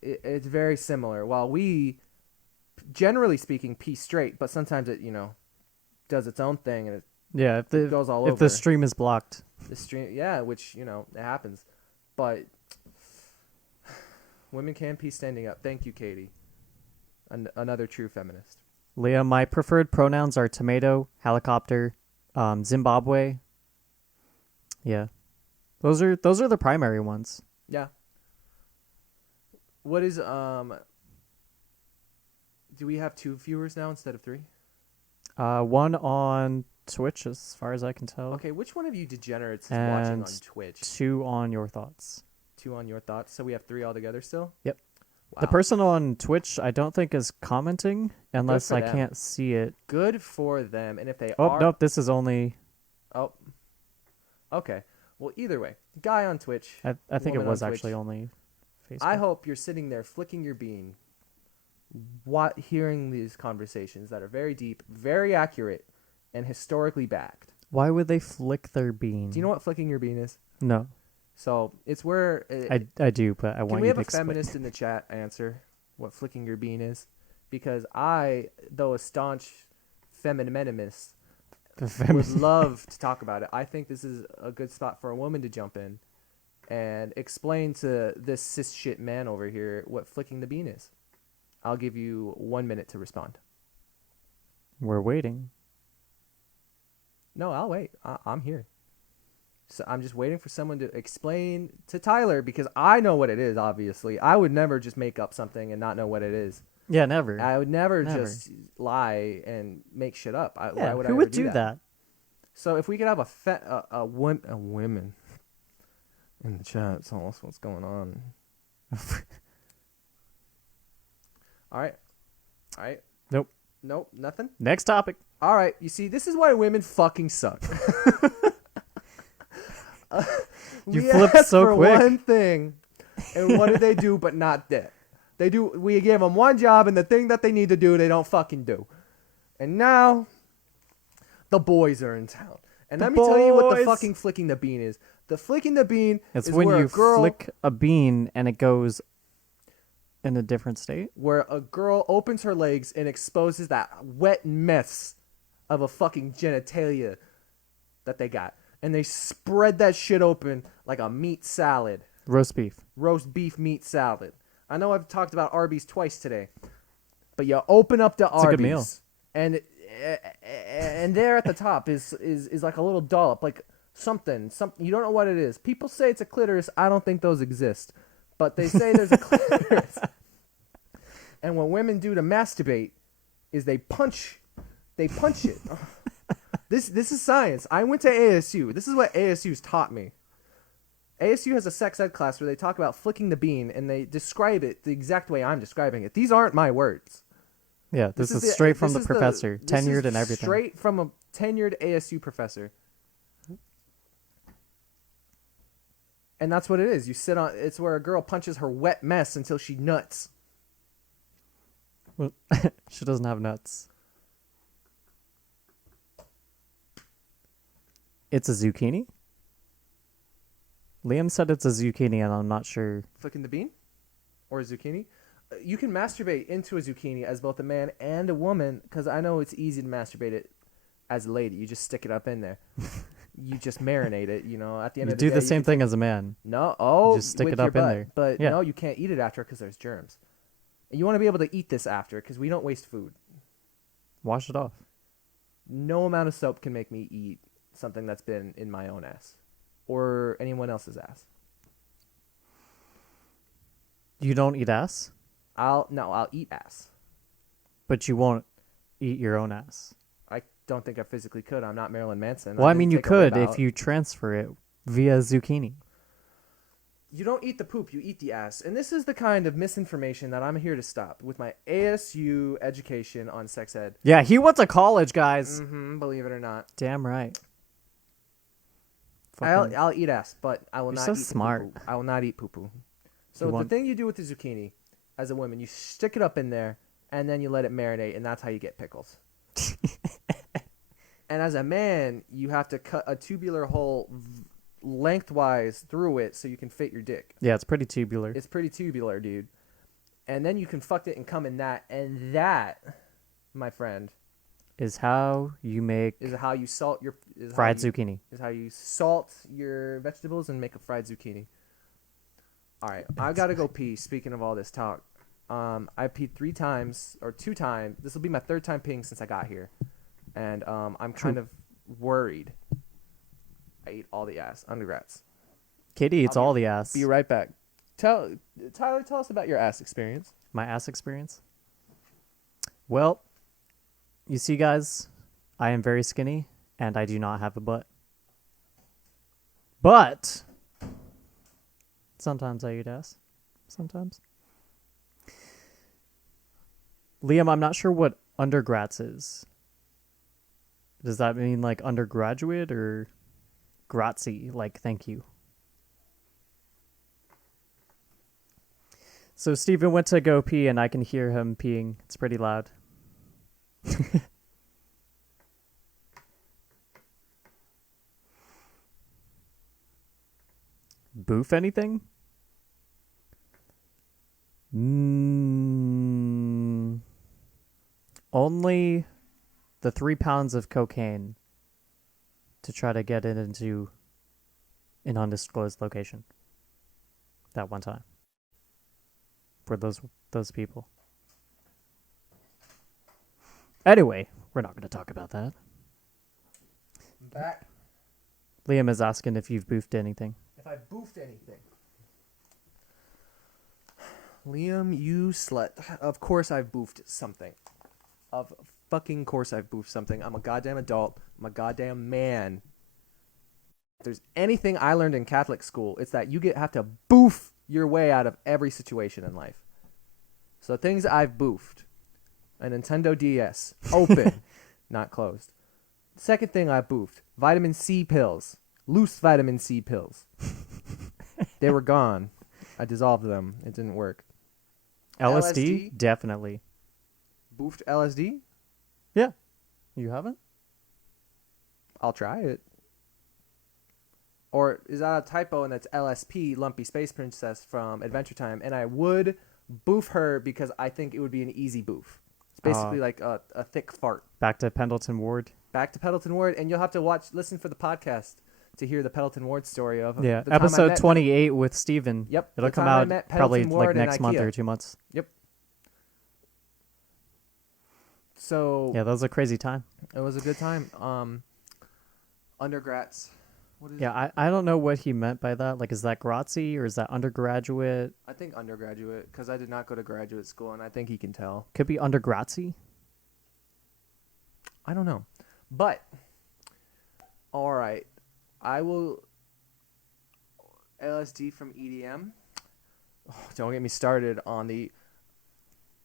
It's very similar. While we, generally speaking, pee straight, but sometimes it, you know, does its own thing and it goes all over. If the stream is blocked. The stream, yeah, which, you know, it happens. But women can pee standing up. Thank you, Katie. Another true feminist. Leah, my preferred pronouns are tomato, helicopter, Zimbabwe. Yeah. Those are the primary ones. Yeah. What is do we have 2 viewers now instead of 3? One on Twitch, as far as I can tell. Okay, which one of you degenerates is watching on Twitch? 2 on Your Thoughts. 2 on Your Thoughts. So we have 3 altogether still? Yep. Wow. The person on Twitch, I don't think is commenting unless I can't see it. Good for them. And if they are... Oh, nope, this is only... Oh. Okay. Well, either way, guy on Twitch. I think it was actually only Facebook. I hope you're sitting there flicking your bean, hearing these conversations that are very deep, very accurate, and historically backed. Why would they flick their bean? Do you know what flicking your bean is? No. So it's where... I do, but I want you to explain. Can we have a feminist in the chat answer what flicking your bean is? Because I, though a staunch feminist, would love to talk about it. I think this is a good spot for a woman to jump in and explain to this cis shit man over here what flicking the bean is. I'll give you 1 minute to respond. We're waiting. No, I'll wait. I'm here. So I'm just waiting for someone to explain to Tyler, because I know what it is, obviously. I would never just make up something and not know what it is. Yeah, never. I would never just lie and make shit up. Yeah, who would do that? So if we could have a women in the chat, tell us what's going on. All right. Nope, nothing? Next topic. All right, you see, this is why women fucking suck. You we flipped asked so for quick. one thing, and what did they do? But not that. We gave them one job, and the thing that they need to do, they don't fucking do. And now, the boys are in town. And let me tell you what the boys. fucking flicking the bean is. The flicking the bean It's is when where you a girl, flick a bean and it goes in a different state. where a girl opens her legs and exposes that wet mess of a fucking genitalia that they got. And they spread that shit open like a meat salad. Roast beef. Roast beef meat salad. I know I've talked about Arby's twice today, but you open up the It's a Arby's good meal. and there at the top is like a little dollop, like something you don't know what it is. People say it's a clitoris. I don't think those exist, but they say there's a clitoris. And what women do to masturbate is they punch it. This is science. I went to ASU. This is what ASU's taught me. ASU has a sex ed class where they talk about flicking the bean, and they describe it the exact way I'm describing it. These aren't my words. Yeah, this is straight from the professor, tenured and everything. Straight from a tenured ASU professor. And that's what it is. You sit on. It's where a girl punches her wet mess until she nuts. Well, she doesn't have nuts. It's a zucchini? Liam said it's a zucchini, and I'm not sure. Flicking the bean? Or a zucchini? You can masturbate into a zucchini as both a man and a woman, because I know it's easy to masturbate it as a lady. You just stick it up in there. You just marinate it, at the end You of the day. do the same thing as a man. No, You just stick with it up your in butt. there. But Yeah. no, you can't eat it after because there's germs. And you want to be able to eat this after because we don't waste food. Wash it off. No amount of soap can make me eat something that's been in my own ass or anyone else's ass. You don't eat ass, I'll eat ass. but you won't eat your own ass. I don't think I physically could. I'm not Marilyn Manson. Well, I didn't mean, you take a rib could if out. you transfer it via zucchini. You don't eat the poop, you eat the ass. And this is the kind of misinformation that I'm here to stop with my ASU education on sex ed. Yeah, he went to college, guys. Believe it or not. Damn right. Fucking- I'll eat ass, but I will You're not so eat smart. poo-poo. I will not eat poo-poo. So You the want- thing you do with the zucchini as a woman, you stick it up in there, and then you let it marinate, and that's how you get pickles. And as a man, you have to cut a tubular hole lengthwise through it so you can fit your dick. Yeah, it's pretty tubular. It's pretty tubular, dude. And then you can fuck it and come in that. And that, my friend, Is how you make is how you salt your... fried zucchini. Is how you salt your vegetables and make a fried zucchini. All right, I gotta go pee. Speaking of all this talk, I peed 3 times or 2 times. This will be my 3rd time peeing since I got here, and I'm kind of worried. I ate all the ass. Undergrats. Katie eats all the ass. Be right back. Tyler, tell us about your ass experience. My ass experience? Well, you see, guys, I am very skinny, and I do not have a butt. But sometimes I eat ass. Sometimes. Liam, I'm not sure what undergrads is. Does that mean like undergraduate or grazie, like thank you? So Steven went to go pee, and I can hear him peeing. It's pretty loud. Boof anything? Only the 3 pounds of cocaine to try to get it into an undisclosed location. That one time. For those people. Anyway, we're not going to talk about that. I'm back. Liam is asking if you've boofed anything. If I boofed anything. Liam, you slut. Of course I've boofed something. Of fucking course I've boofed something. I'm a goddamn adult. I'm a goddamn man. If there's anything I learned in Catholic school, it's that you have to boof your way out of every situation in life. So things I've boofed. A Nintendo DS. Open. Not closed. Second thing I boofed. Vitamin C pills. loose vitamin C pills. They were gone. I dissolved them. It didn't work. LSD? Definitely. Boofed LSD? Yeah. You haven't? I'll try it. Or is that a typo and that's LSP, Lumpy Space Princess from Adventure Time? And I would boof her because I think it would be an easy boof. It's basically like a thick fart. Back to Pendleton Ward. Back to Pendleton Ward. And you'll have to listen for the podcast to hear the Pendleton Ward story of Yeah, the time episode 28 with Steven. Yep. It'll come out probably like next month or 2 months. Yep. So yeah, that was a crazy time. It was a good time. Undergrads. What is yeah, I don't know what he meant by that. Like, is that grazie or is that undergraduate? I think undergraduate because I did not go to graduate school, and I think he can tell. Could be undergrazie. I don't know, but all right, I will. LSD from EDM. Oh, don't get me started on the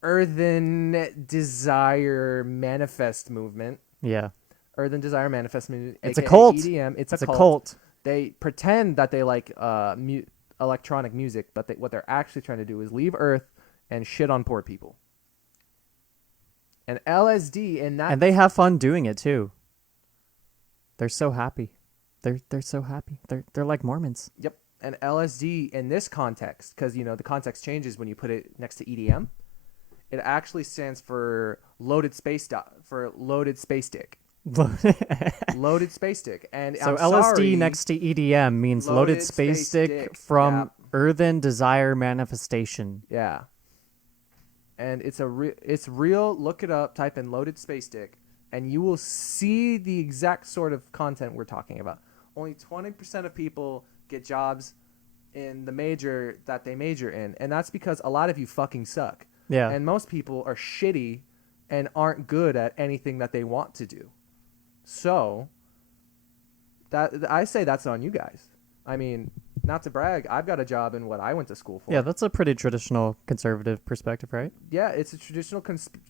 Earthen Desire Manifest movement. Yeah. Earthen Desire Manifest movement. It's a cult. EDM. It's a cult. They pretend that they like electronic music, but what they're actually trying to do is leave Earth and shit on poor people. And LSD and that. And they have fun doing it too. They're so happy. They're so happy. They're like Mormons. Yep. And LSD in this context, because the context changes when you put it next to EDM. It actually stands for loaded space dick. Loaded space stick. And so I'm LSD sorry, next to EDM means loaded space stick from Earthen Desire Manifestation. Yeah. And it's real. Look it up. Type in loaded space stick, and you will see the exact sort of content we're talking about. Only 20% of people get jobs in the major that they major in, and that's because a lot of you fucking suck. Yeah. And most people are shitty and aren't good at anything that they want to do. So that I say that's on you guys. I mean, not to brag, I've got a job in what I went to school for. Yeah, that's a pretty traditional conservative perspective, right? Yeah, it's a traditional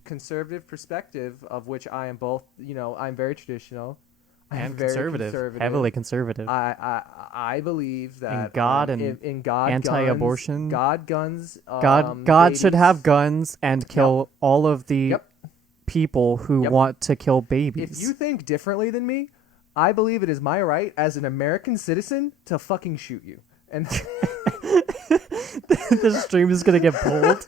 conservative perspective of which I am both. I'm very traditional. And conservative, heavily conservative. I believe that in God in God, anti-abortion, guns. God should have guns and kill all of the people who want to kill babies. If you think differently than me, I believe it is my right as an American citizen to fucking shoot you. And the stream is gonna get pulled.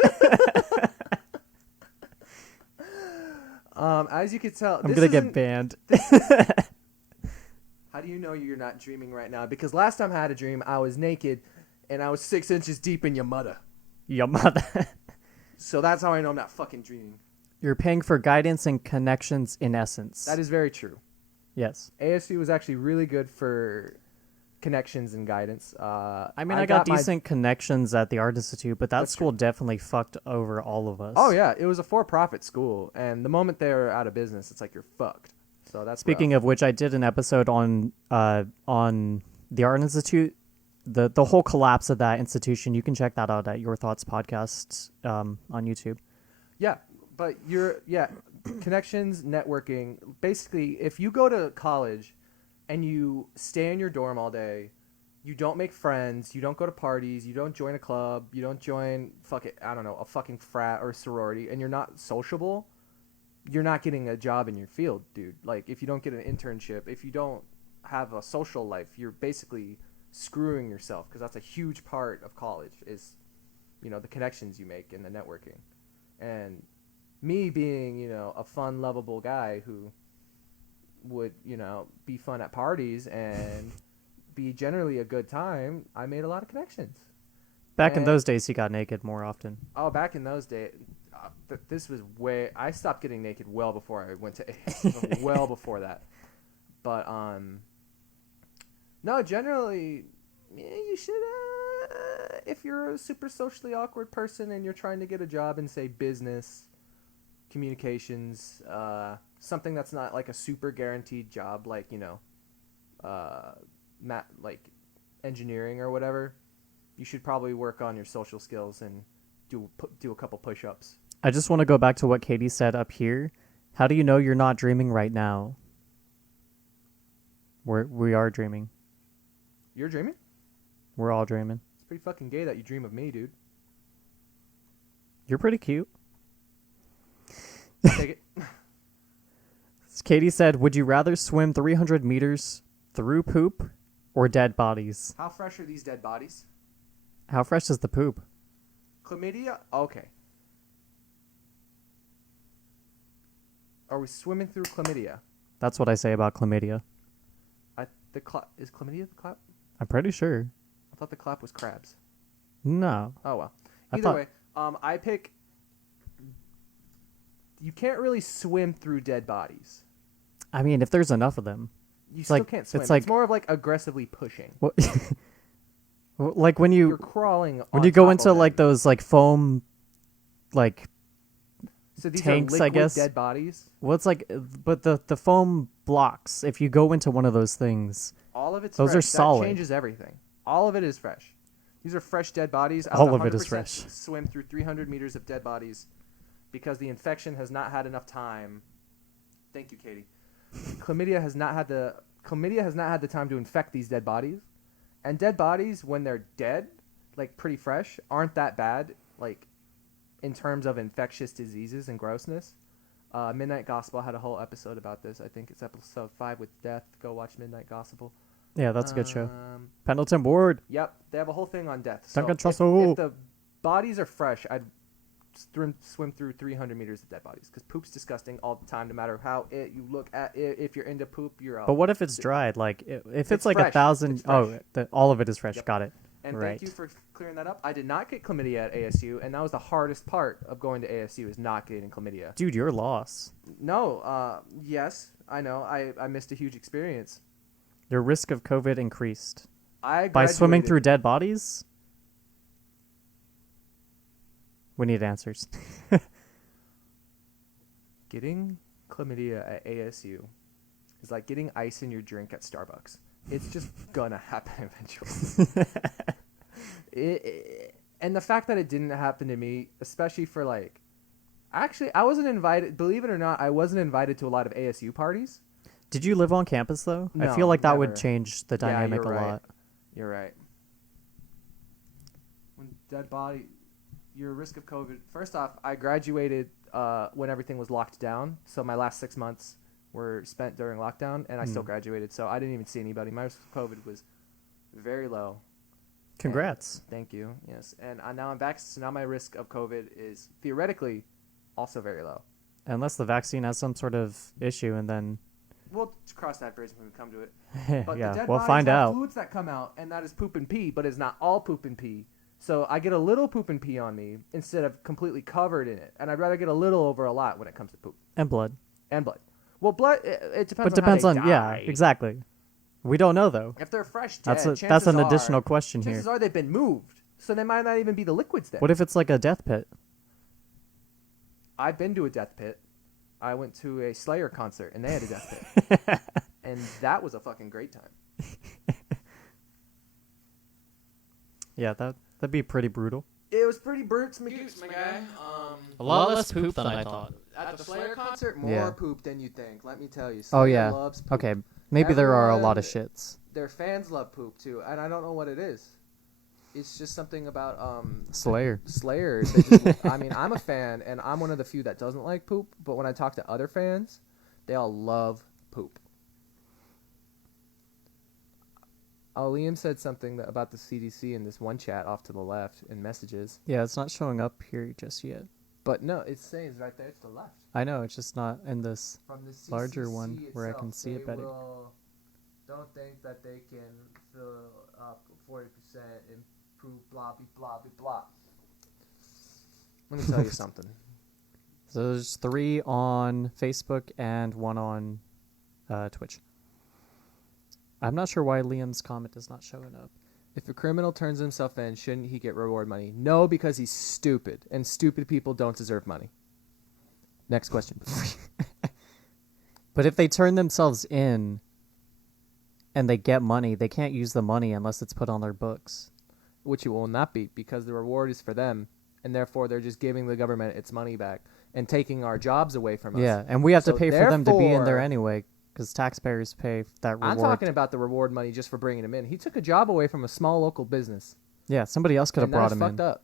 As you can tell, I'm gonna get banned. How do you know you're not dreaming right now? Because last time I had a dream, I was naked, and I was 6 inches deep in your mother. Your mother. So that's how I know I'm not fucking dreaming. You're paying for guidance and connections in essence. That is very true. Yes. ASU was actually really good for connections and guidance. I got decent connections at the Art Institute, but that school definitely fucked over all of us. Oh, yeah. It was a for-profit school, and the moment they're out of business, it's like you're fucked. So that's Speaking of which, I did an episode on the Art Institute, the whole collapse of that institution. You can check that out at Your Thoughts Podcast on YouTube. Yeah, but connections, networking. Basically, if you go to college and you stay in your dorm all day, you don't make friends, you don't go to parties, you don't join a club, you don't join a fucking frat or sorority, and you're not sociable, you're not getting a job in your field, dude. Like, if you don't get an internship, if you don't have a social life, you're basically screwing yourself, because that's a huge part of college is, the connections you make and the networking. And me being, a fun, lovable guy who would, be fun at parties and be generally a good time, I made a lot of connections. Back in those days, you got naked more often. Oh, back in those days, this was I stopped getting naked well before I went to well before that. But no, generally, you should if you're a super socially awkward person and you're trying to get a job in, say, business, communications, something that's not like a super guaranteed job, like like engineering or whatever, you should probably work on your social skills and do a couple push-ups. I just want to go back to what Katie said up here. How do you know you're not dreaming right now? We are dreaming. You're dreaming? We're all dreaming. It's pretty fucking gay that you dream of me, dude. You're pretty cute. Take it. Katie said, would you rather swim 300 meters through poop or dead bodies? How fresh are these dead bodies? How fresh is the poop? Chlamydia? Okay. Are we swimming through chlamydia? That's what I say about chlamydia. Is chlamydia the clap? I'm pretty sure. I thought the clap was crabs. No. Oh, well. I Either thought- way, I pick... You can't really swim through dead bodies. I mean, if there's enough of them. You It's still like- can't swim. it's It's, like- more of like aggressively pushing. What? Like when You're you crawling when on you go top into of like them. those like foam, like So these tanks, are I liquid guess. dead bodies. well, it's like, but the foam blocks. If you go into one of those things, All of it's Those fresh. are solid. That changes everything. All of it is fresh. These are fresh dead bodies. I All would of it is 100% fresh. Swim through 300 meters of dead bodies because the infection has not had enough time. Thank you, Katie. Chlamydia has not had the time to infect these dead bodies. And dead bodies, when they're dead, like pretty fresh, aren't that bad, like in terms of infectious diseases and grossness. Midnight Gospel had a whole episode about this. I think it's episode 5 with Death. Go watch Midnight Gospel. yeah, that's a good show. Um, Pendleton Ward. Yep, they have a whole thing on death. So Duncan if Trussell. the bodies are fresh, I'd swim through 300 meters of dead bodies because poop's disgusting all the time, no matter how you look at it. If you're into poop, you're out. But what if it's dried? Like if it's It's like fresh. 1,000. It's fresh. Oh, all of it is fresh. Yep. Got it. And right. thank you for clearing that up. I did not get chlamydia at ASU, and that was the hardest part of going to ASU is not getting chlamydia. Dude, you're lost. No, yes, I know. I missed a huge experience. Your risk of COVID increased I by swimming graduated- through dead bodies. We need answers. Getting chlamydia at ASU is like getting ice in your drink at Starbucks. It's just gonna happen eventually. And the fact that it didn't happen to me, especially for like, actually, I wasn't invited. Believe it or not, I wasn't invited to a lot of ASU parties. Did you live on campus though? I No, feel like that would never. change the Yeah, dynamic you're a right. lot. You're right. When dead body, your risk of COVID. First off, I graduated when everything was locked down, so my last 6 months were spent during lockdown, and I still graduated, so I didn't even see anybody. My risk of COVID was very low. Congrats. Thank you. Yes, and now I'm back. So now my risk of COVID is theoretically also very low. Unless the vaccine has some sort of issue, and then We'll cross that bridge when we come to it. But yeah, the dead we'll bodies find have out. fluids that come out, and that is poop and pee, but it's not all poop and pee. So I get a little poop and pee on me instead of completely covered in it, and I'd rather get a little over a lot when it comes to poop And blood. and blood. Well, blood it depends. But on depends how on they yeah, die. Exactly. We don't know though. If they're fresh dead, That's an chances additional are- question here. Chances are they've been moved, so they might not even be the liquids then. What if it's like a death pit? I've been to a death pit. I went to a Slayer concert, and they had a death pit. And that was a fucking great time. Yeah, that'd be pretty brutal. It was pretty brutes, my guy. A lot less poop than I thought. At the Slayer concert, more Yeah. poop than you think. Let me tell you. Oh Slayer yeah. loves poop. Okay, maybe there are a lot of Everyone- shits. Their fans love poop too, and I don't know what it is. It's just something about Slayer. Slayer. They just, I mean, I'm a fan, and I'm one of the few that doesn't like poop. But when I talk to other fans, they all love poop. Oh, Liam said something about the CDC in this one chat off to the left in messages. Yeah, it's not showing up here just yet. But no, it's saying it's right there to the left. I know, it's just not in this. From the CCC Larger one where I itself, can see it they better. Don't think that they can fill up 40%, improve blah, blah, blah, blah. Let me tell you something. So there's 3 on Facebook and 1 on Twitch. I'm not sure why Liam's comment is not showing up. If a criminal turns himself in, shouldn't he get reward money? No, because he's stupid, and stupid people don't deserve money. Next question. But if they turn themselves in and they get money, they can't use the money unless it's put on their books. Which it will not be, because the reward is for them, and therefore they're just giving the government its money back and taking our jobs away from us. Yeah, and we have to So pay for them to be in there therefore- anyway. because taxpayers pay that reward. I'm talking about the reward money just for bringing him in. He took a job away from a small local business. Yeah, somebody else could have brought him in. Fucked up.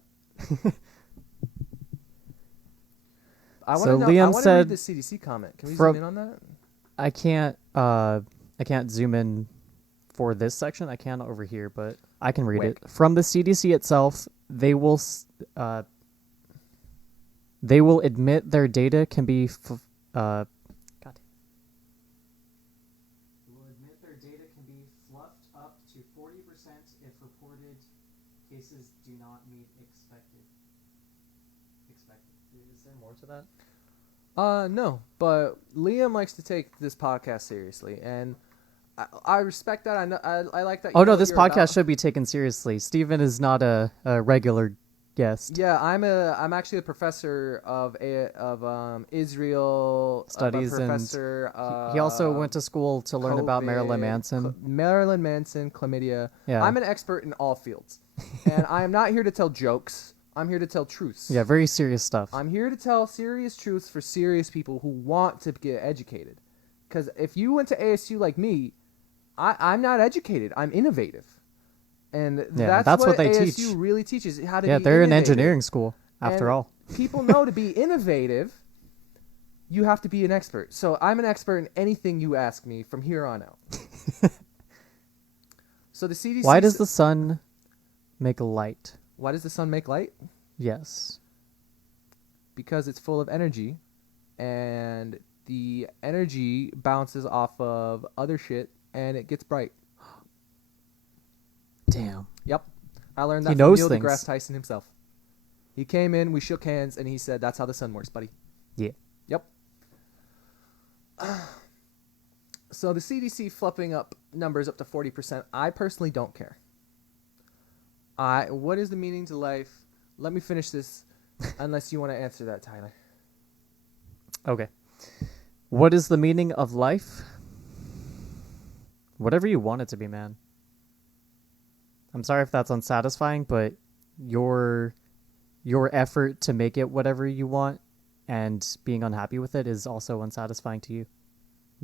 I So want to Liam read said the CDC comment. Can we from- zoom in on that? I can't zoom in for this section. I can over here, but I can read Wick. it. From the CDC itself, they will admit their data can be God. Will admit their data can be fluffed up to 40% if reported cases do not meet expected. Is there more to that? No, but Liam likes to take this podcast seriously, and I respect that. I know, I like that. You Oh know no, what this you're podcast about. should be taken seriously. Steven is not a regular guest. Yeah, I'm actually a professor of Israel Studies, I'm a and professor. he also went to school to learn about Marilyn COVID, Manson. Marilyn Manson, chlamydia. Yeah. I'm an expert in all fields, and I am not here to tell jokes. I'm here to tell truths. Yeah, very serious stuff. I'm here to tell serious truths for serious people who want to get educated. Because if you went to ASU like me, I'm not educated. I'm innovative. And that's what they ASU teach. really teaches, how to Yeah, be they're an innovative. engineering school, after And all. People know to be innovative, you have to be an expert. So I'm an expert in anything you ask me from here on out. So the CDC... Why does the sun make light? Why does the sun make light? Yes. Because it's full of energy, and the energy bounces off of other shit, and it gets bright. Damn. Yep. I learned He that from knows Neil things. deGrasse Tyson himself. He came in, we shook hands, and he said, "That's how the sun works, buddy." Yeah. Yep. So the CDC fluffing up numbers up to 40%. I personally don't care. What is the meaning to life? Let me finish this, unless you want to answer that, Tyler. Okay. What is the meaning of life? Whatever you want it to be, man. I'm sorry if that's unsatisfying, but your effort to make it whatever you want and being unhappy with it is also unsatisfying to you.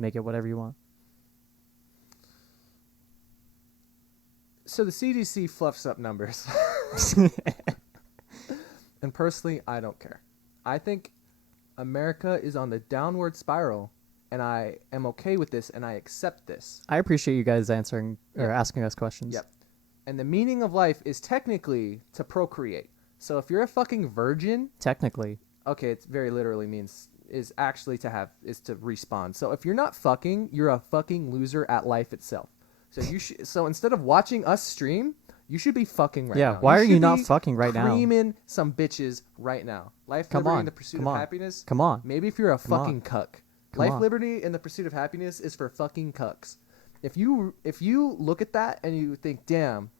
Make it whatever you want. So the CDC fluffs up numbers. And personally, I don't care. I think America is on the downward spiral, and I am okay with this, and I accept this. I appreciate you guys answering or Yep. asking us questions. Yep. And the meaning of life is technically to procreate. So if you're a fucking virgin, Technically. okay, it very literally means is actually to respawn. So if you're not fucking, you're a fucking loser at life itself. So so instead of watching us stream, you should be fucking right now. Yeah, why are you should not be fucking right now? Creaming some bitches right now. Life, Come liberty, on, and the pursuit come of on, happiness. come on. Maybe if you're a Come on. fucking cuck. Come Life, on. liberty, and the pursuit of happiness is for fucking cucks. If you look at that and you think, damn,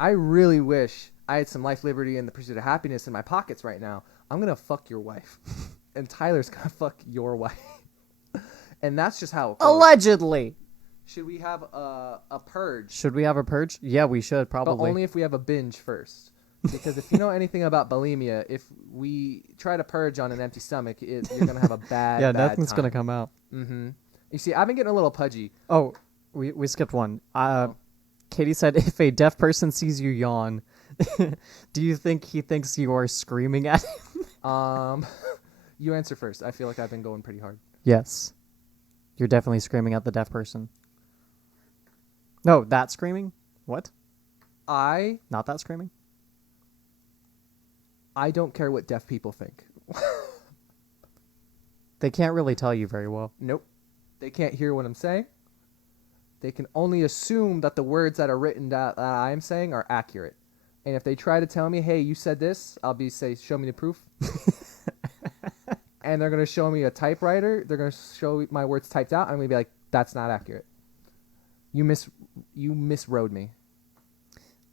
I really wish I had some life, liberty, and the pursuit of happiness in my pockets right now. I'm gonna fuck your wife, and Tyler's gonna fuck your wife, and that's just how it goes. Allegedly. Should we have a purge? Should we have a purge? Yeah, we should probably. But only if we have a binge first. Because if you know anything about bulimia, if we try to purge on an empty stomach, you're gonna have a bad. yeah, bad nothing's time. gonna come out. Mm-hmm. You see, I've been getting a little pudgy. Oh, we skipped one. Katie said, if a deaf person sees you yawn, do you think he thinks you are screaming at him? You answer first. I feel like I've been going pretty hard. Yes. You're definitely screaming at the deaf person. No, that screaming? What? I Not that screaming? don't care what deaf people think. They can't really tell you very well. Nope. They can't hear what I'm saying. They can only assume that the words that are written that I'm saying are accurate. And if they try to tell me, hey, you said this, I'll say, show me the proof. And they're going to show me a typewriter. They're going to show my words typed out. I'm going to be like, that's not accurate. You miswrote me.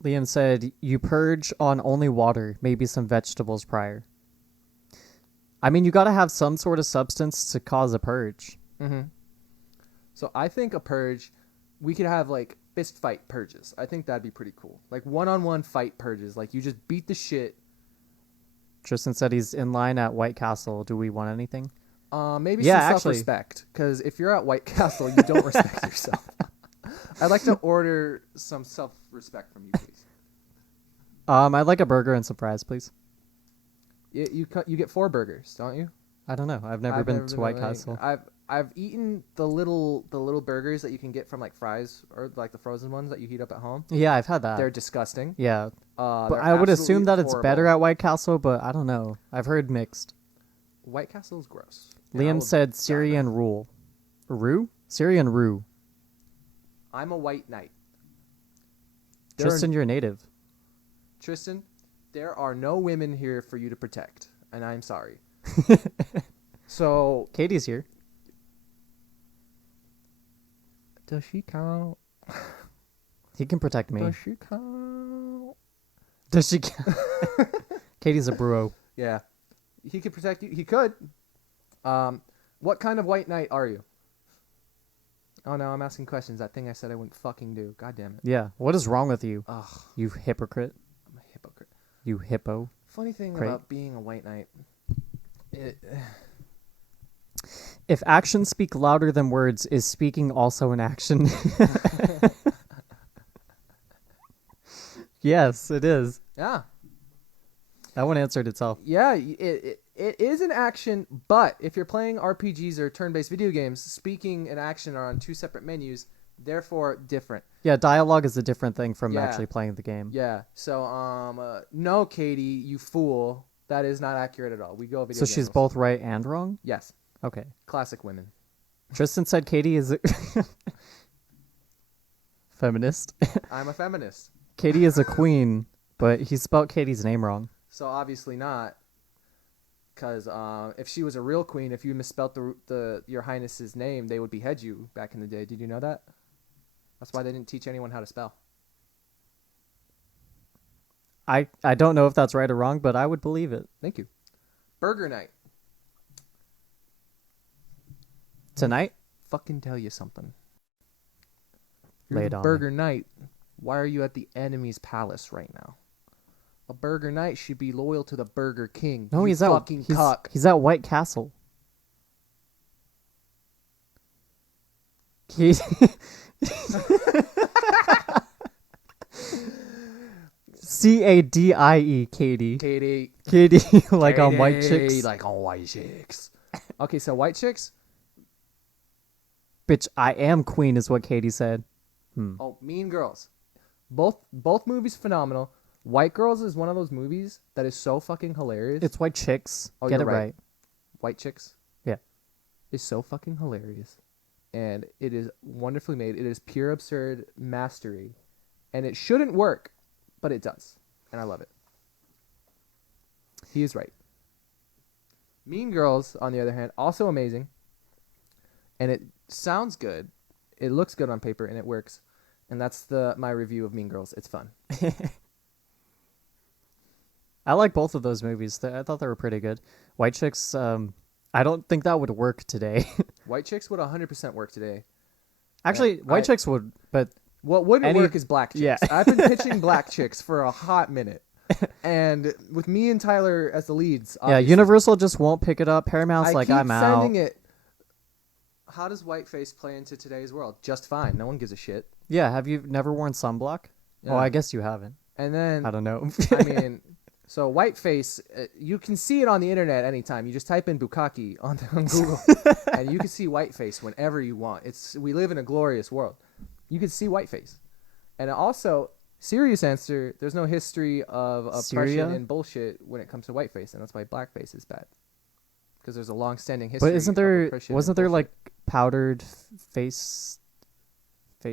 Liam said, you purge on only water, maybe some vegetables prior. I mean, you gotta have some sort of substance to cause a purge. Mm-hmm. So I think a purge, we could have like fist fight purges. I think that'd be pretty cool. Like one-on-one fight purges. Like you just beat the shit. Tristan said he's in line at White Castle. Do we want anything? Maybe Yeah, some actually. self-respect. Because if you're at White Castle, you don't respect yourself. I'd like to order some self-respect from you, please. I'd like a burger and some fries, please. You get 4 burgers, don't you? I don't know. I've never been to White Castle. I've eaten the little burgers that you can get from like Fry's or like the frozen ones that you heat up at home. Yeah, I've had that. They're disgusting. Yeah. But They're I would assume absolutely that it's better horrible. at White Castle, but I don't know. I've heard mixed. White Castle's gross. And I Liam will said die Syrian on it. rule. Rue? Syrian rue. I'm a white knight. Tristan, you're native. Tristan, there are no women here for you to protect, and I'm sorry. So, Katie's here. does she count? He can protect me. Does she count? Does she? Katie's a bro. Yeah, he could protect you. He could. What kind of white knight are you? Oh no, I'm asking questions. That thing I said I wouldn't fucking do. God damn it. Yeah. What is wrong with you? Ugh, You hypocrite. I'm a hypocrite. You hippo. Funny thing Great. about being a white knight. If actions speak louder than words, is speaking also an action? Yes, it is. Yeah. That one answered itself. Yeah, it is an action, but if you're playing RPGs or turn-based video games, speaking and action are on 2 separate menus, therefore different. Yeah, dialogue is a different thing from Yeah. actually playing the game. Yeah. So no, Katie, you fool. That is not accurate at all. We go video So she's games. both right and wrong? Yes. Okay. Classic women. Tristan said Katie is a feminist. I'm a feminist. Katie is a queen, but he spelled Katie's name wrong. So obviously not. Because if she was a real queen, if you misspelt your highness's name, they would behead you back in the day. Did you know that? That's why they didn't teach anyone how to spell. I don't know if that's right or wrong, but I would believe it. Thank you. Burger night. Tonight? Fucking tell you something. Lay You're it the on Burger Knight. Why are you at the enemy's palace right now? A Burger Knight should be loyal to the Burger King. No, you he's at fucking he's, cuck. he's at White Castle. He Cadie, Katie. Katie. Katie, like on White Katie, Chicks. Like on White Chicks. Okay, so White Chicks. Bitch, I am queen is what Katie said. Oh, Mean Girls. Both movies phenomenal. White Girls is one of those movies that is so fucking hilarious. It's White Chicks. Oh, Get it you're right. right. White Chicks. Yeah. Is so fucking hilarious. And it is wonderfully made. It is pure absurd mastery. And it shouldn't work, but it does. And I love it. He is right. Mean Girls, on the other hand, also amazing. And it sounds good. It looks good on paper, and it works. And that's my review of Mean Girls. It's fun. I like both of those movies. I thought they were pretty good. White Chicks, I don't think that would work today. White Chicks would 100% work today. Actually, White Chicks would, but What wouldn't work is Black Chicks. Yeah. I've been pitching Black Chicks for a hot minute. And with me and Tyler as the leads, yeah, obviously, Universal just won't pick it up. Paramount's I like, keep I'm out. sending it. How does whiteface play into today's world? Just fine. No one gives a shit. Yeah, have you never worn sunblock? Yeah. Oh, I guess you haven't. And then, I don't know. I mean, so whiteface, you can see it on the internet anytime. You just type in Bukkake on Google, and you can see whiteface whenever you want. We live in a glorious world. You can see whiteface. And also, serious answer, there's no history of oppression Syria? and bullshit when it comes to whiteface, and that's why blackface is bad. Because there's a long-standing history. But of oppression and wasn't there bullshit. like powdered face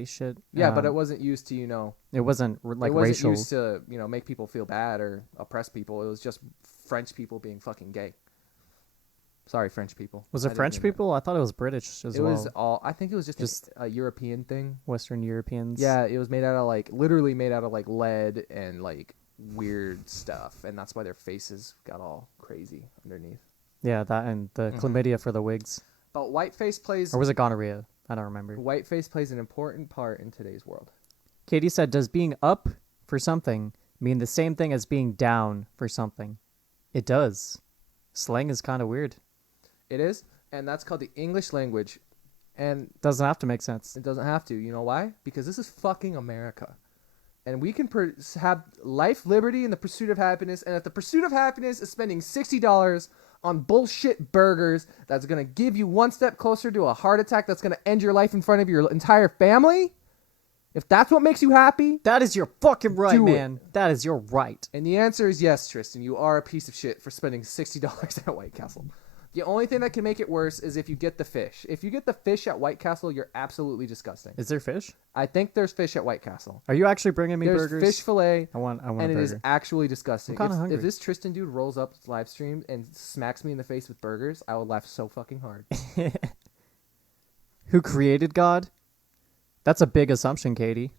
shit? Yeah, but it wasn't used to, It wasn't like it wasn't racial. used to, make people feel bad or oppress people. It was just French people being fucking gay. Sorry, French people. Was I it didn't French mean that. people? I thought it was British as It well. was all. I think it was just Just- a European thing. Western Europeans. Yeah, it was made out of literally made out of lead and weird stuff, and that's why their faces got all crazy underneath. Yeah, that and the Mhm. chlamydia for the wigs. But whiteface plays Or was it gonorrhea? I don't remember. whiteface plays an important part in today's world. Katie said, does being up for something mean the same thing as being down for something? It does. Slang is kind of weird. It is. and that's called the English language. And Doesn't have to make sense. it doesn't have to. You know why? Because this is fucking America. And we can have life, liberty, and the pursuit of happiness. And if the pursuit of happiness is spending $60 on bullshit burgers that's going to give you one step closer to a heart attack that's going to end your life in front of your entire family, if that's what makes you happy, That is your fucking right, Do it. man. That is your right. and the answer is yes, Tristan, you are a piece of shit for spending $60 at White Castle. The only thing that can make it worse is if you get the fish. If you get the fish at White Castle, you're absolutely disgusting. Is there fish? I think there's fish at White Castle. Are you actually bringing me There's burgers? fish fillet, I want and a it burger. is actually disgusting. I'm kinda If hungry. this Tristan dude rolls up his live stream and smacks me in the face with burgers, I will laugh so fucking hard. Who created God? That's a big assumption, Katie.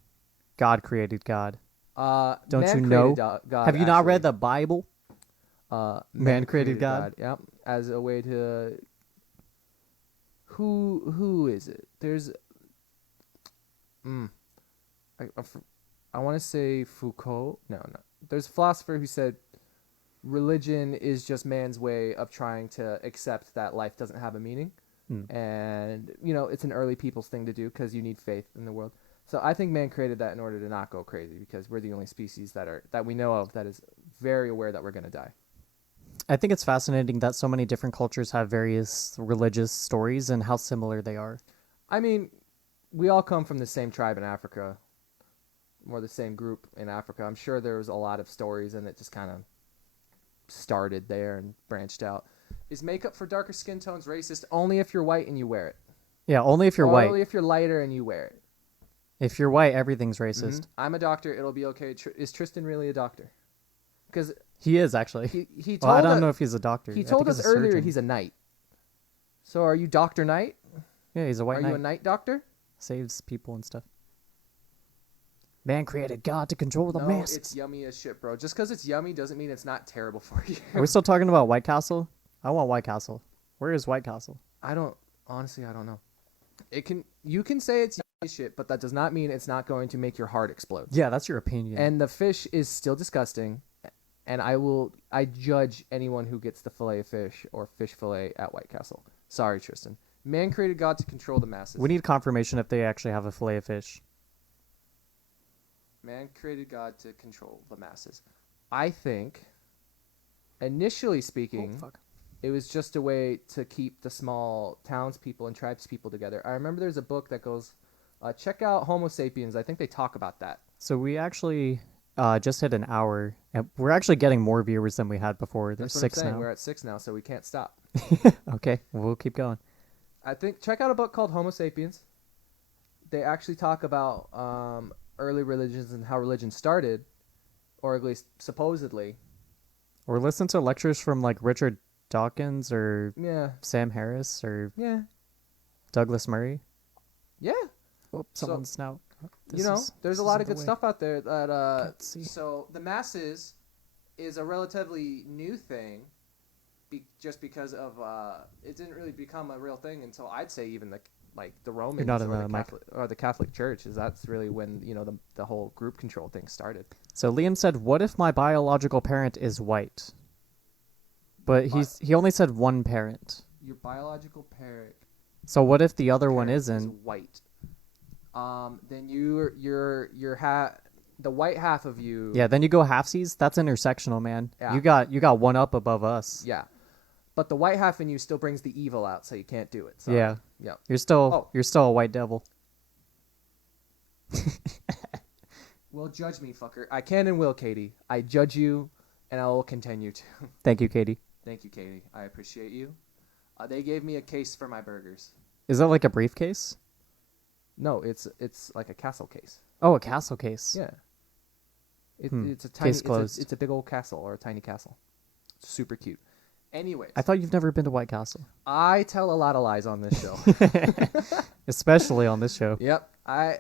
God created God. Don't you know? God, Have you not read actually. the Bible? Man created God. Yep. As a way to. Who is it? There's. I want to say Foucault. No. There's a philosopher who said religion is just man's way of trying to accept that life doesn't have a meaning. And, it's an early people's thing to do because you need faith in the world. So I think man created that in order to not go crazy because we're the only species that we know of that is very aware that we're going to die. I think it's fascinating that so many different cultures have various religious stories and how similar they are. I mean, we all come from the same tribe in Africa, or the same group in Africa. I'm sure there was a lot of stories and it just kind of started there and branched out. Is makeup for darker skin tones racist only if you're white and you wear it? Yeah, only if you're white. Only if you're lighter and you wear it. If you're white, everything's racist. Mhm. I'm a doctor. It'll be okay. Is Tristan really a doctor? Because He is, actually. he told Well, I don't us, know if he's a doctor. he I told think us he's a earlier surgeon. he's a knight. So are you Dr. Knight? Yeah, he's a white Are knight. you a knight doctor? Saves people and stuff. Man created God to control the No, masses. it's yummy as shit, bro. Just because it's yummy doesn't mean it's not terrible for you. Are we still talking about White Castle? I want White Castle. Where is White Castle? I don't know. You can say it's yummy shit, but that does not mean it's not going to make your heart explode. Yeah, that's your opinion. And the fish is still disgusting, and I judge anyone who gets the fillet of fish or fish fillet at White Castle. Sorry, Tristan. Man created God to control the masses. We need confirmation if they actually have a fillet of fish. Man created God to control the masses. I think, initially speaking, it was just a way to keep the small townspeople and tribespeople together. I remember there's a book that goes, check out Homo sapiens. I think they talk about that. So we actually just hit an hour, and we're actually getting more viewers than we had before. There's That's what 6 I'm saying. now. We're at 6 now, so we can't stop. Okay, we'll keep going. I think check out a book called Homo Sapiens. They actually talk about early religions and how religion started, or at least supposedly. Or listen to lectures from like Richard Dawkins or Yeah. Sam Harris or Yeah. Douglas Murray. Yeah. Oh, someone's snout. There's a lot of good stuff out there that Can't see. so the masses is a relatively new thing just because of it didn't really become a real thing until I'd say even the Romans not in or the the mic. Catholic, or the Catholic Church that's really when the whole group control thing started. So Liam said, "What if my biological parent is white?" But he only said one parent. Your biological parent So what if the other one is isn't? white. Then the white half of you. Yeah, then you go halfsies. That's intersectional, man. Yeah. You got one up above us. Yeah. But the white half in you still brings the evil out, so you can't do it. Sorry. Yeah. Yeah. You're still a white devil. Well, judge me, fucker. I can and will, Katie. I judge you, and I will continue to. Thank you, Katie. Thank you, Katie. I appreciate you. They gave me a case for my burgers. Is that like a briefcase? No, it's like a castle case. Oh, a castle case. Yeah. Hmm. It's a tiny. Case closed. It's a big old castle or a tiny castle. Super cute. Anyways, I thought you've never been to White Castle. I tell a lot of lies on this show. Especially on this show. Yep. I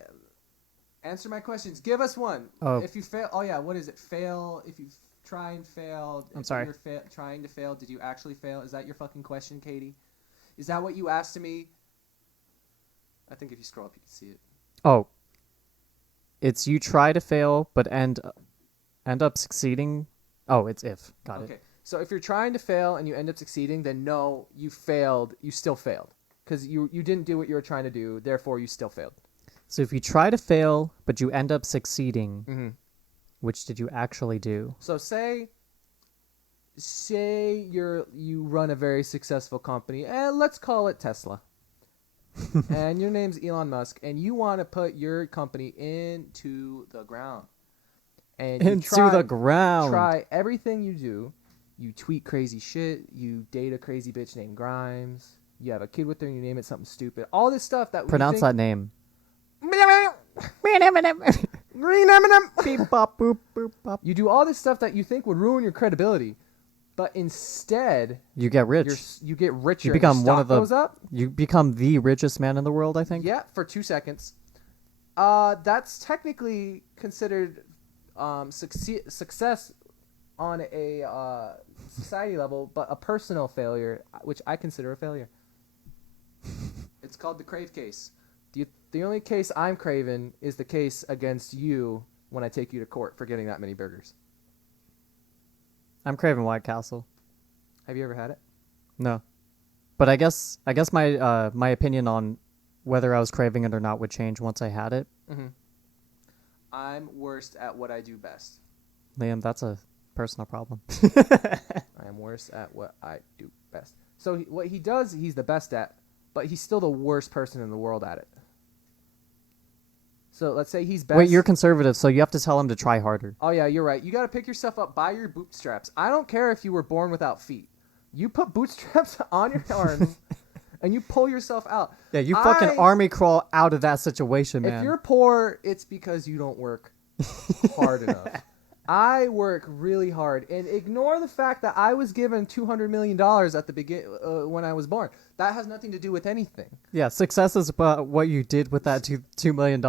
answer my questions. Give us one. Oh. If you fail, what is it? Fail. If you try and fail. I'm sorry. You're trying to fail. Did you actually fail? Is that your fucking question, Katie? Is that what you asked of me? I think if you scroll up, you can see it. Oh. It's you try to fail but end up succeeding. Oh, it's if. Got it. Okay. So if you're trying to fail and you end up succeeding, then no, you failed. You still failed because you didn't do what you were trying to do. Therefore, you still failed. So if you try to fail, but you end up succeeding, Mm-hmm. which did you actually do? So say you run a very successful company, and let's call it Tesla. And your name's Elon Musk, and you want to put your company into the ground. And you try everything you do. You tweet crazy shit. You date a crazy bitch named Grimes. You have a kid with her and you name it something stupid. All this stuff that Pronounce that name. Beep, bop, boop, boop, bop. You do all this stuff that you think would ruin your credibility, but instead you get rich. You get richer. You become one of the. Goes up. You become the richest man in the world, I think. Yeah, for 2 seconds. That's technically considered success on a society level, but a personal failure, which I consider a failure. It's called the crave case. The only case I'm craving is the case against you when I take you to court for getting that many burgers. I'm craving White Castle. Have you ever had it? No, but I guess my my opinion on whether I was craving it or not would change once I had it. Mm-hmm. I'm worst at what I do best. Liam, that's a personal problem. I am worse at what I do best. So what he does, he's the best at, but he's still the worst person in the world at it. So let's say he's best. Wait, you're conservative, so you have to tell him to try harder. Oh, yeah, you're right. You got to pick yourself up by your bootstraps. I don't care if you were born without feet. You put bootstraps on your arms and you pull yourself out. Yeah, you fucking army crawl out of that situation, man. If you're poor, it's because you don't work hard enough. I work really hard, and ignore the fact that I was given $200 million at the when I was born. That has nothing to do with anything. Yeah, success is about what you did with that $2 million.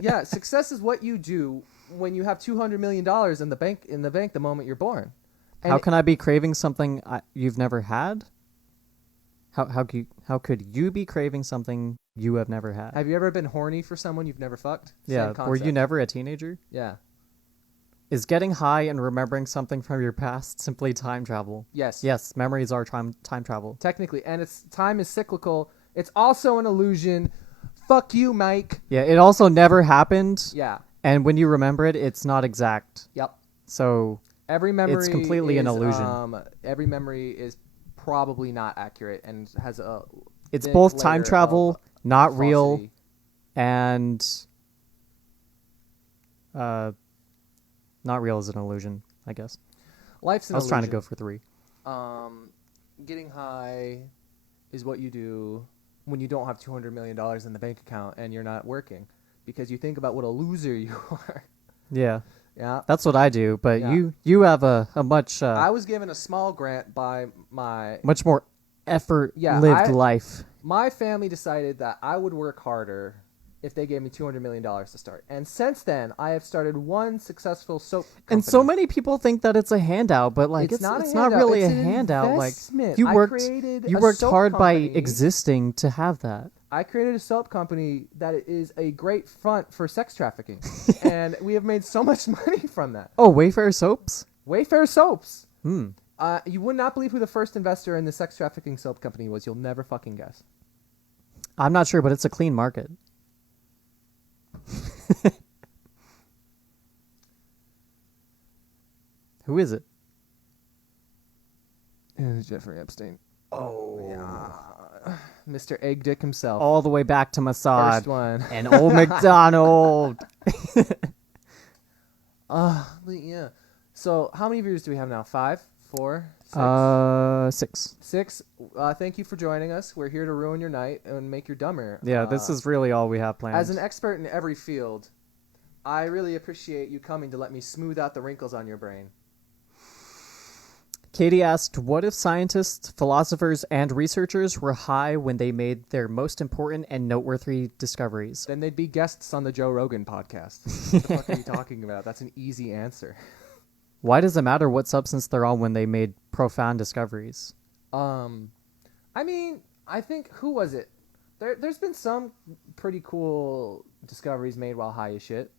Yeah, success is what you do when you have $200 million in the bank the moment you're born. And how can I be craving something you've never had? How could you be craving something you have never had? Have you ever been horny for someone you've never fucked? Yeah, were you never a teenager? Yeah. Is getting high and remembering something from your past simply time travel? Yes. Yes, memories are time travel. Technically, and time is cyclical. It's also an illusion. Fuck you, Mike. Yeah, it also never happened. Yeah. And when you remember it, it's not exact. Yep. So every memory it's completely an illusion. Every memory is probably not accurate and has a. It's both time travel, not real, and not real is an illusion, I guess. Life's an illusion. I was trying to go for 3. Getting high is what you do when you don't have $200 million in the bank account and you're not working, because you think about what a loser you are. Yeah. Yeah. That's what I do, but yeah. you have a much... I was given a small grant by my... Much more lived life. My family decided that I would work harder if they gave me $200 million to start. And since then, I have started one successful soap company. And so many people think that it's a handout, but like it's not really a handout. Like you worked hard by existing to have that. I created a soap company that is a great front for sex trafficking. And we have made so much money from that. Oh, Wayfair Soaps? Wayfair Soaps. Hmm. You would not believe who the first investor in the sex trafficking soap company was. You'll never fucking guess. I'm not sure, but it's a clean market. Who is it? It's Jeffrey Epstein. Oh, yeah. Mr. Egg Dick himself. All the way back to Mossad. First one. And old McDonald. Yeah. So, how many viewers do we have now? 5? 4? 6. 6. Thank you for joining us. We're here to ruin your night and make you dumber. Yeah, this is really all we have planned. As an expert in every field, I really appreciate you coming to let me smooth out the wrinkles on your brain. Katie asked, what if scientists, philosophers, and researchers were high when they made their most important and noteworthy discoveries? Then they'd be guests on the Joe Rogan podcast. What the fuck are you talking about? That's an easy answer. Why does it matter what substance they're on when they made profound discoveries? I mean, I think, who was it? There's been some pretty cool discoveries made while high as shit.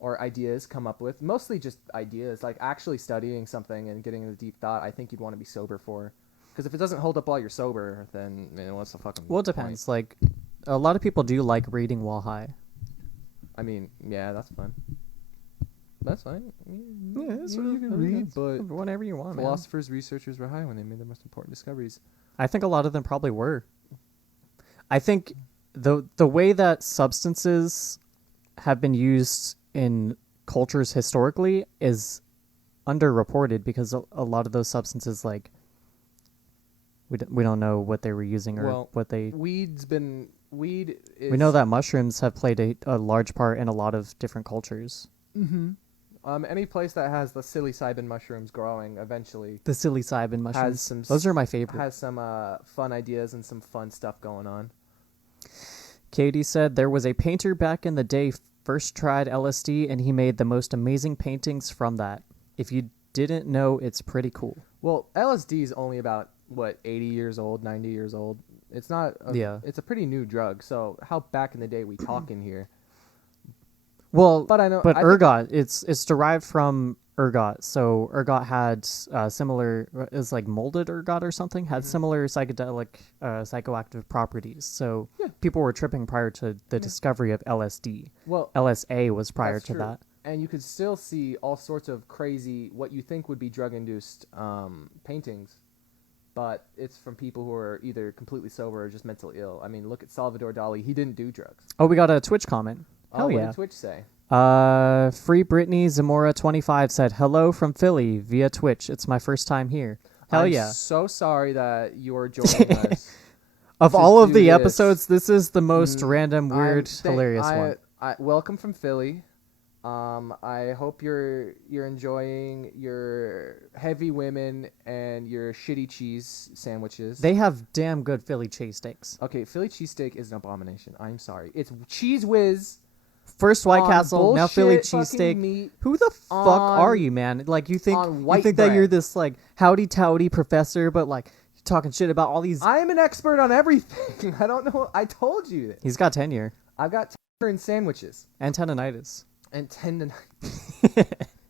or ideas come up with. Mostly just ideas, like actually studying something and getting into deep thought. I think you'd want to be sober for, because if it doesn't hold up while you're sober, then what's the fucking Well, it point? depends. Like, a lot of people do like reading while high. I mean, yeah, that's fun. That's fine. Yeah, You can read, but whatever you want, man. philosophers, researchers were high when they made their most important discoveries. I think a lot of them probably were. I think the way that substances have been used in cultures historically is underreported because a lot of those substances, like, we don't know what they were using or what they... Weed is... We know that mushrooms have played a large part in a lot of different cultures. Mm-hmm. Any place that has the psilocybin mushrooms growing eventually The psilocybin mushrooms. Those are my favorite. has some fun ideas and some fun stuff going on. Katie said there was a painter back in the day first tried LSD and he made the most amazing paintings from that. If you didn't know, it's pretty cool. Well, LSD is only about 80 years old, 90 years old. It's not it's a pretty new drug. So how back in the day we talking here? Well, but I know ergot, it's derived from ergot. So ergot had similar, is like molded ergot or something, had similar psychedelic psychoactive properties. So people were tripping prior to the discovery of LSD. Well, LSA was prior to true. that. And you could still see all sorts of crazy, what you think would be drug-induced paintings, but it's from people who are either completely sober or just mentally ill. I mean, look at Salvador Dali. He didn't do drugs. Oh, we got a Twitch comment. Hell what yeah. did Twitch say? Free Britney Zamora 25 said, hello from Philly via Twitch. It's my first time here. Hell yeah. I'm so sorry that you're joining us. Of all of the this. episodes, this is the most random, weird, hilarious one. Welcome from Philly. I hope you're enjoying your heavy women and your shitty cheese sandwiches. They have damn good Philly cheesesteaks. Okay, Philly cheesesteak is an abomination. I'm sorry. It's Cheese Whiz. First White Castle, now Philly cheesesteak. Meat Who the fuck are you, man? Like, you think that you're this, like, howdy-towdy professor, but, like, you're talking shit about all these... I am an expert on everything. I don't know. I told you this. He's got tenure. I've got tenure in sandwiches. And tendonitis. And tendonitis.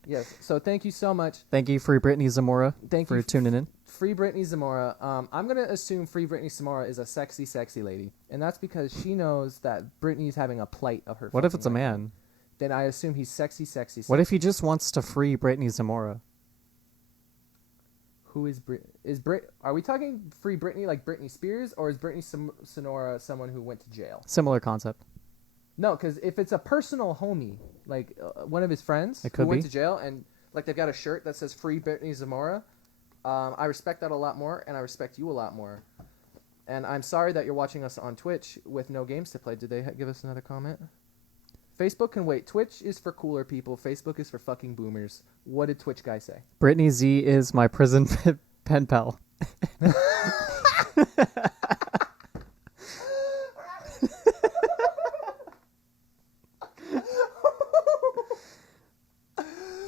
Yes. So thank you so much. Thank you, Free Britney Zamora, for tuning in. Free Britney Zamora. I'm going to assume Free Britney Zamora is a sexy, sexy lady. And that's because she knows that Britney's having a plight of her. What if it's a man? Then I assume he's sexy, sexy, sexy. What if he just wants to free Britney Zamora? Who is Brit? Are we talking Free Britney like Britney Spears? Or is Britney Sonora someone who went to jail? Similar concept. No, because if it's a personal homie, like one of his friends who went to jail, and like they've got a shirt that says Free Britney Zamora, I respect that a lot more, and I respect you a lot more. And I'm sorry that you're watching us on Twitch with no games to play. Did they give us another comment? Facebook can wait. Twitch is for cooler people. Facebook is for fucking boomers. What did Twitch guy say? Brittany Z is my prison pen pal.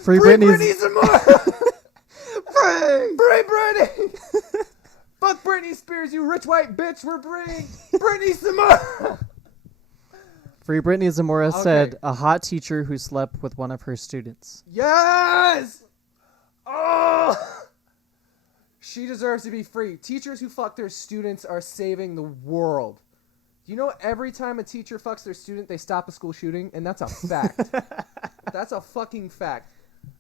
Free Britney Zamora! Free Britney! Fuck Britney Spears, you rich white bitch! We're bringing Britney Zamora! Free Britney Zamora said, a hot teacher who slept with one of her students. Yes! Oh! She deserves to be free. Teachers who fuck their students are saving the world. You know, every time a teacher fucks their student, they stop a school shooting, and that's a fact. That's a fucking fact.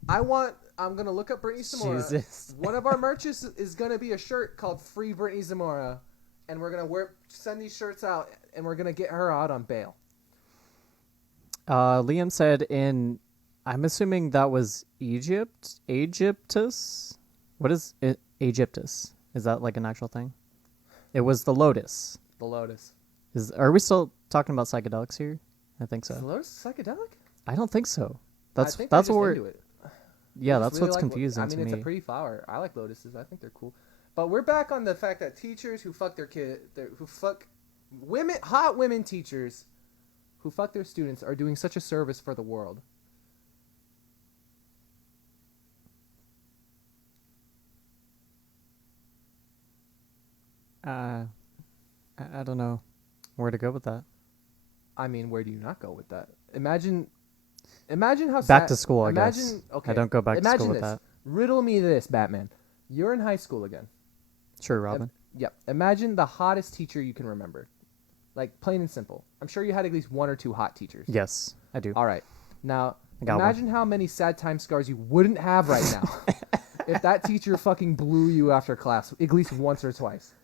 I'm going to look up Britney Zamora. Jesus. One of our merches is going to be a shirt called Free Britney Zamora, and we're going to send these shirts out, and we're going to get her out on bail. Liam said I'm assuming that was Egyptus? What is it? Egyptus? Is that like an actual thing? It was the lotus. The lotus. Are we still talking about psychedelics here? I think so. Is the lotus psychedelic? I don't think so. That's what we're into it. Yeah, that's really what's confusing to me. It's a pretty flower. I like lotuses. I think they're cool. But we're back on the fact that teachers who fuck their hot women teachers who fuck their students are doing such a service for the world. I don't know where to go with that. I mean, where do you not go with that? Imagine Imagine how Back sad. to school, I imagine, guess. Okay. I don't go back to Imagine school with this. that. Riddle me this, Batman. You're in high school again. Sure, Robin. Yep. Imagine the hottest teacher you can remember. Like, plain and simple. I'm sure you had at least one or two hot teachers. Yes, I do. All right. Now, I got imagine how many sad time scars you wouldn't have right now if that teacher fucking blew you after class at least once or twice.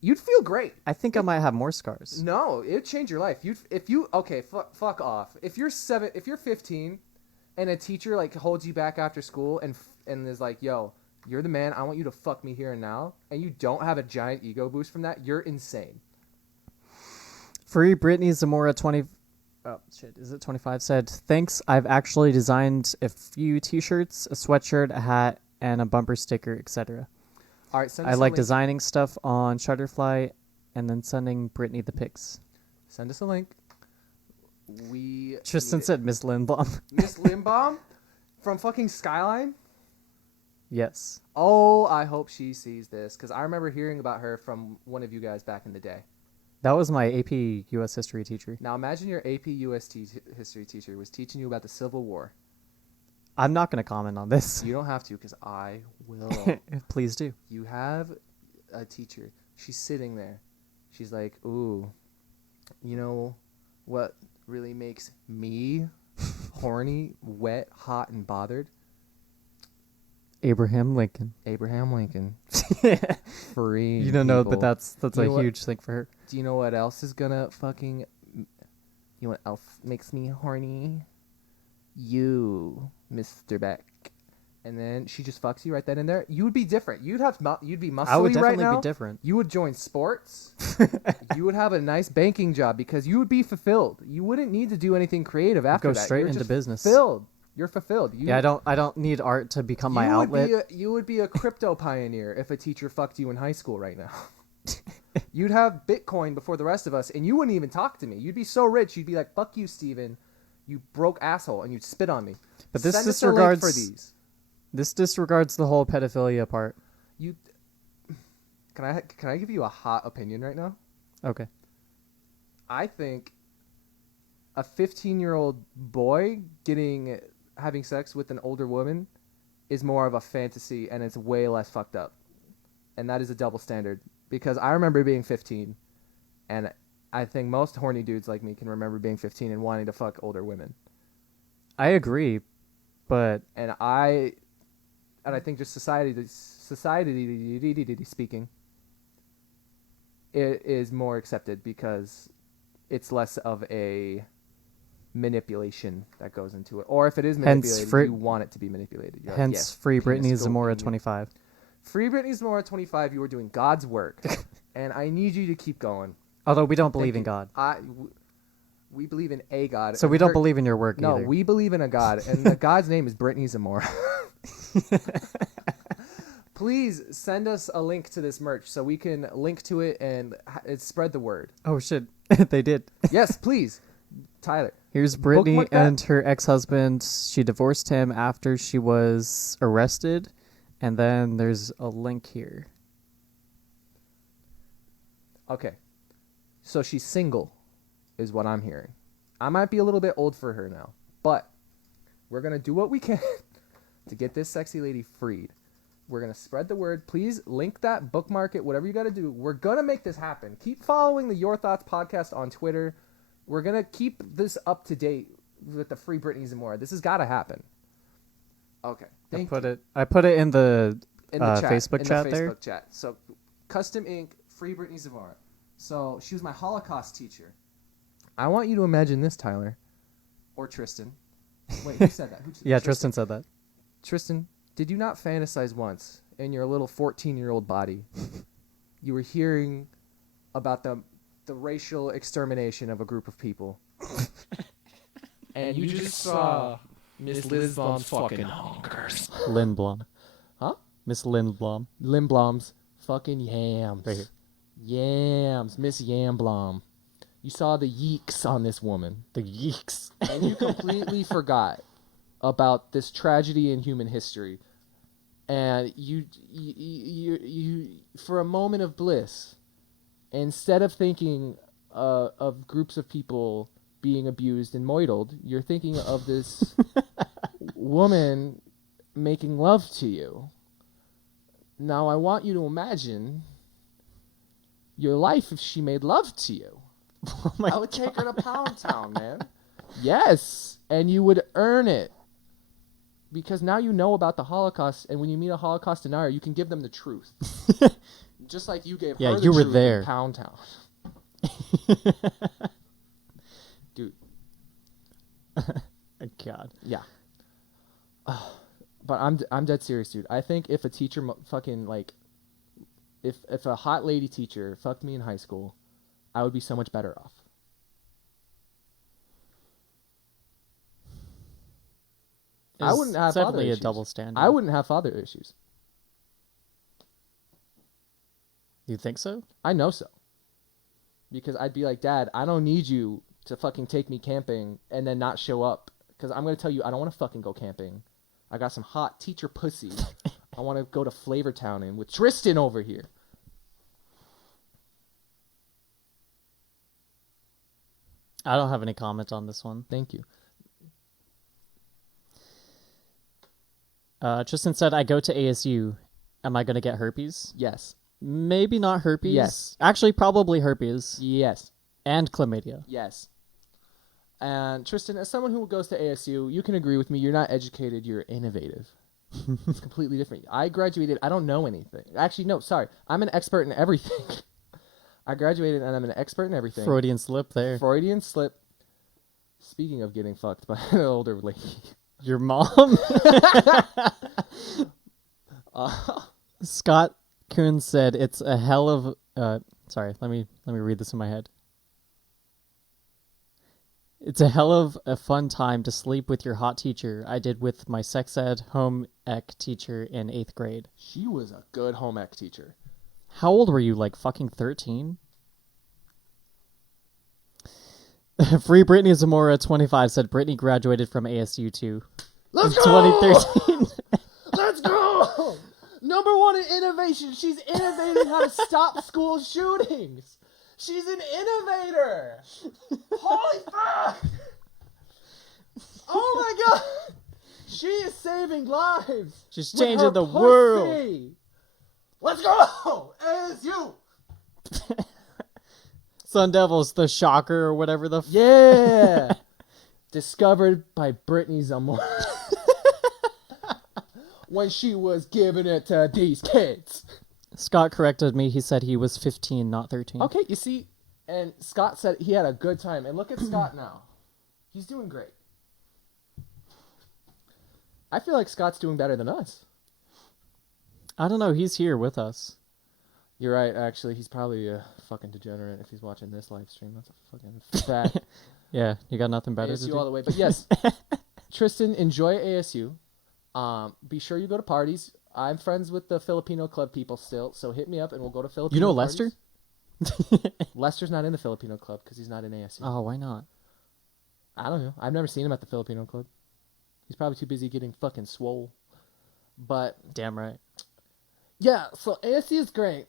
You'd feel great. I think I might have more scars. No, it'd change your life. Fuck off. If you're 15 and a teacher like holds you back after school and is like, "Yo, you're the man. I want you to fuck me here and now," and you don't have a giant ego boost from that, you're insane. Free Brittany Zamora 20. Oh shit, is it 25? Said, "Thanks. I've actually designed a few T-shirts, a sweatshirt, a hat, and a bumper sticker, etc. All right, I like designing stuff on Shutterfly, and then sending Brittany the pics." Send us a link. Tristan said, "Miss Lindblom." Miss Limbaum from fucking Skyline. Yes. Oh, I hope she sees this because I remember hearing about her from one of you guys back in the day. That was my AP U.S. history teacher. Now imagine your AP US history teacher was teaching you about the Civil War. I'm not going to comment on this. You don't have to because I will. Please do. You have a teacher. She's sitting there. She's like, "Ooh, you know what really makes me horny, wet, hot, and bothered? Abraham Lincoln. Abraham Lincoln. Free. You don't know, people. but that's You know a what? huge thing for her. Do you know what else is gonna fucking... You know what else makes me horny? You, Mr. Beck." And then she just fucks you right then and there. You would be different. You'd be muscly I would right definitely now. be different. You would join sports. You would have a nice banking job because you would be fulfilled. You wouldn't need to do anything creative after Go that. straight You're into just business. Fulfilled. You're fulfilled. Yeah, I don't need art to become my outlet. You would be a crypto pioneer if a teacher fucked you in high school right now. You'd have Bitcoin before the rest of us, and you wouldn't even talk to me. You'd be so rich, you'd be like, "Fuck you, Steven, you broke asshole," and you'd spit on me. But this Send us a link disregards for these. This disregards the whole pedophilia part. You can I give you a hot opinion right now? Okay. I think a 15-year-old boy having sex with an older woman is more of a fantasy, and it's way less fucked up. And that is a double standard because I remember being 15, and I think most horny dudes like me can remember being 15 and wanting to fuck older women. I agree, but And I think just society speaking, it is more accepted because it's less of a manipulation that goes into it. Or if it is manipulated, you want it to be manipulated. You're like, hence "Yes, Free penis Brittany go Zamora in you." 25. Free Brittany Zamora 25, you are doing God's work. And I need you to keep going. Although we don't believe Thank in you. God. We believe in a God. So and we don't believe in your work No, either. we believe in a God. And the God's name is Brittany Zamora. Please send us a link to this merch so we can link to it and spread the word. Oh shit. They did. Yes, please. Tyler. Here's Brittany Bookmark that. and her ex-husband. She divorced him after she was arrested. And then there's a link here. Okay. So she's single, is what I'm hearing. I might be a little bit old for her now, but we're going to do what we can to get this sexy lady freed. We're going to spread the word. Please link that, bookmark it, whatever you got to do. We're going to make this happen. Keep following the Your Thoughts podcast on Twitter. We're going to keep this up to date with the Free Brittany Zamora. This has got to happen. Okay. I put it in the in the chat, Facebook chat the there. Facebook chat. So, Custom Ink, Free Brittany Zamora. So, she was my Holocaust teacher. I want you to imagine this, Tyler. Or Tristan. Wait, who said that? Yeah, Tristan said that. Tristan, did you not fantasize once in your little 14-year-old body? You were hearing about the racial extermination of a group of people. And you just saw Miss Lindblom's fucking honkers. Lindblom. Huh? Miss Lindblom. Lindblom's fucking yams. Right here. Yams. Miss Yamblom. You saw the yeeks on this woman. The yeeks. And you completely forgot about this tragedy in human history. And you, for a moment of bliss, instead of thinking of groups of people being abused and moidled. You're thinking of this woman making love to you. Now I want you to imagine your life if she made love to you. Oh my I would take her to Pound Town, man. Yes, and you would earn it. Because now you know about the Holocaust, and when you meet a Holocaust denier, you can give them the truth. Just like you gave her the you were truth there. in Pound Town. Dude. God. Yeah. But I'm dead serious, dude. I think if a teacher fucking, like, if a hot lady teacher fucked me in high school, I would be so much better off. I wouldn't have father definitely issues. a double standard. I wouldn't have father issues. You think so? I know so. Because I'd be like, Dad, I don't need you to fucking take me camping and then not show up. Because I'm going to tell you, I don't want to fucking go camping. I got some hot teacher pussy. I want to go to Flavortown and with Tristan over here. I don't have any comment on this one. Thank you. Tristan said, I go to ASU. Am I going to get herpes? Yes. Maybe not herpes. Yes. Actually, probably herpes. Yes. And chlamydia. Yes. And Tristan, as someone who goes to ASU, you can agree with me. You're not educated. You're innovative. It's completely different. I graduated. I don't know anything. Actually, no, sorry. I'm an expert in everything. I graduated and I'm an expert in everything. Freudian slip there. Freudian slip. Speaking of getting fucked by an older lady. Your mom? Scott Kuhn said, it's a hell of... sorry, let me read this in my head. It's a hell of a fun time to sleep with your hot teacher. I did with my sex ed home ec teacher in 8th grade. She was a good home ec teacher. How old were you? Like fucking 13? Free Brittany Zamora 25 said Brittany graduated from ASU too. Let's in go! 2013. Let's go! Number one in innovation. She's innovated how to stop school shootings. She's an innovator. Holy fuck! Oh my god! She is saving lives. She's with changing her the pussy. world. Let's go! ASU! Sun Devils, the shocker or whatever the Yeah! Discovered by Brittany Zamora. When she was giving it to these kids. Scott corrected me. He said he was 15, not 13. Okay, you see, and Scott said he had a good time. And look at Scott now. He's doing great. I feel like Scott's doing better than us. I don't know. He's here with us. You're right, actually. He's probably a fucking degenerate if he's watching this live stream. That's a fucking fat. Yeah, you got nothing better to ASU do? all the way. But yes, Tristan, enjoy ASU. Be sure you go to parties. I'm friends with the Filipino club people still, so hit me up and we'll go to Filipino You know parties. Lester? Lester's not in the Filipino club because he's not in ASU. Oh, why not? I don't know. I've never seen him at the Filipino club. He's probably too busy getting fucking swole. But Damn right. yeah, so ASU is great.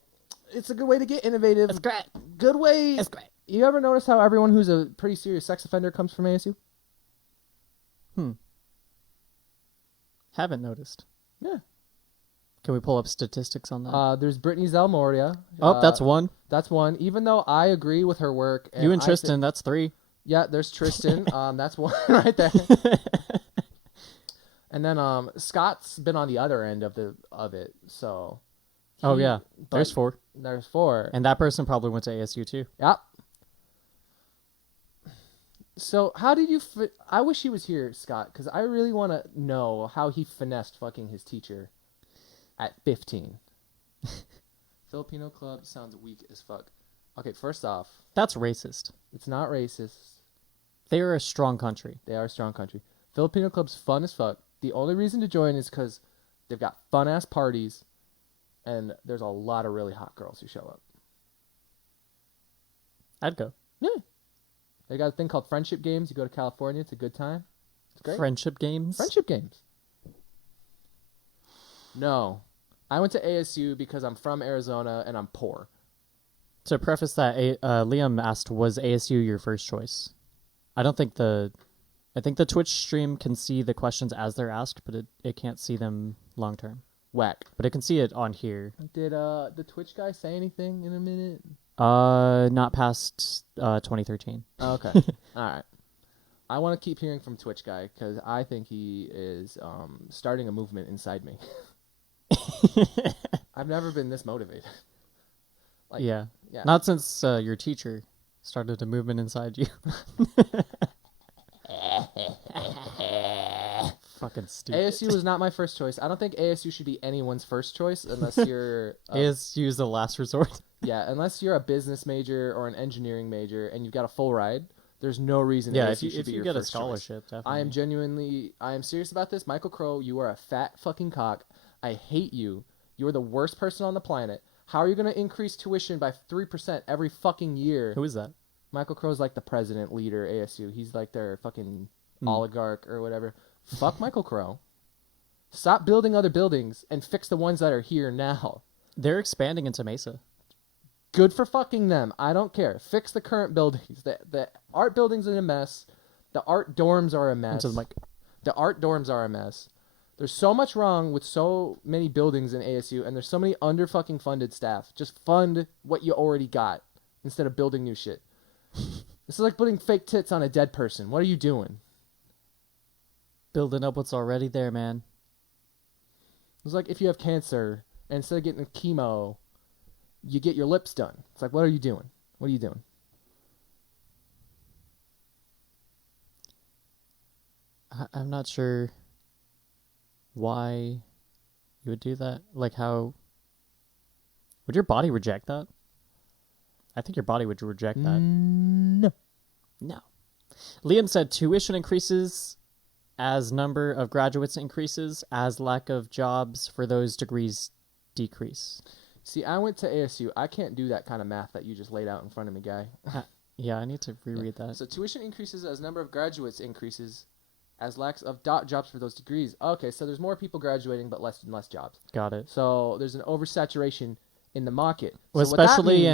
It's a good way to get innovative. It's great. Good way. It's great. You ever notice how everyone who's a pretty serious sex offender comes from ASU? Haven't noticed. Yeah. Can we pull up statistics on that? There's Brittany Zalmoria. That's one. That's one. Even though I agree with her work. You and I Tristan, that's 3. yeah, there's Tristan. That's one right there. And then Scott's been on the other end of it. So. Oh, yeah. There's but 4. There's 4. And that person probably went to ASU too. Yep. So how did you? I wish he was here, Scott, because I really want to know how he finessed fucking his teacher at 15. Filipino club sounds weak as fuck. Okay, first off, That's racist. it's not racist. They are a strong country. They are a strong country. Filipino club's fun as fuck. The only reason to join is because they've got fun ass parties, and there's a lot of really hot girls who show up. I'd go. Yeah. They got a thing called friendship games. You go to California, it's a good time. It's great. Friendship games? Friendship games. No. I went to ASU because I'm from Arizona and I'm poor. To preface that, Liam asked, was ASU your first choice? I think the Twitch stream can see the questions as they're asked, but it can't see them long term. Whack. But it can see it on here. Did the Twitch guy say anything in a minute? Not past 2013. Okay. All right. I want to keep hearing from Twitch guy because I think he is starting a movement inside me. I've never been this motivated. Like, yeah. Yeah. Not since your teacher started a movement inside you. Fucking stupid. ASU was not my first choice. I don't think ASU should be anyone's first choice unless you're ASU is the last resort. yeah, unless you're a business major or an engineering major and you've got a full ride. There's no reason Yeah, ASU should if be you your get a first scholarship, choice. definitely. I am serious about this. Michael Crow, you are a fat fucking cock. I hate you. You are the worst person on the planet. How are you going to increase tuition by 3% every fucking year? Who is that? Michael Crow's like the president, leader, ASU. He's like their fucking oligarch or whatever. Fuck Michael Crow. Stop building other buildings and fix the ones that are here now. They're expanding into Mesa. Good for fucking them. I don't care. Fix the current buildings. The art buildings are a mess. The art dorms are a mess. Into the mic. The art dorms are a mess. There's so much wrong with so many buildings in ASU, and there's so many under fucking funded staff. Just fund what you already got instead of building new shit. This is like putting fake tits on a dead person. What are you doing? Building up what's already there, man. It's like if you have cancer and instead of getting chemo, you get your lips done. It's like, what are you doing? What are you doing? I'm not sure why you would do that. Like, how would your body reject that? I think your body would reject that. No. No. Liam said tuition increases as number of graduates increases, as lack of jobs for those degrees decrease. See, I went to ASU. I can't do that kind of math that you just laid out in front of me, guy. Yeah, I need to reread that. So tuition increases as number of graduates increases, as lack of jobs for those degrees. Okay, so there's more people graduating, but less and less jobs. Got it. So there's an oversaturation in the market. Well, so especially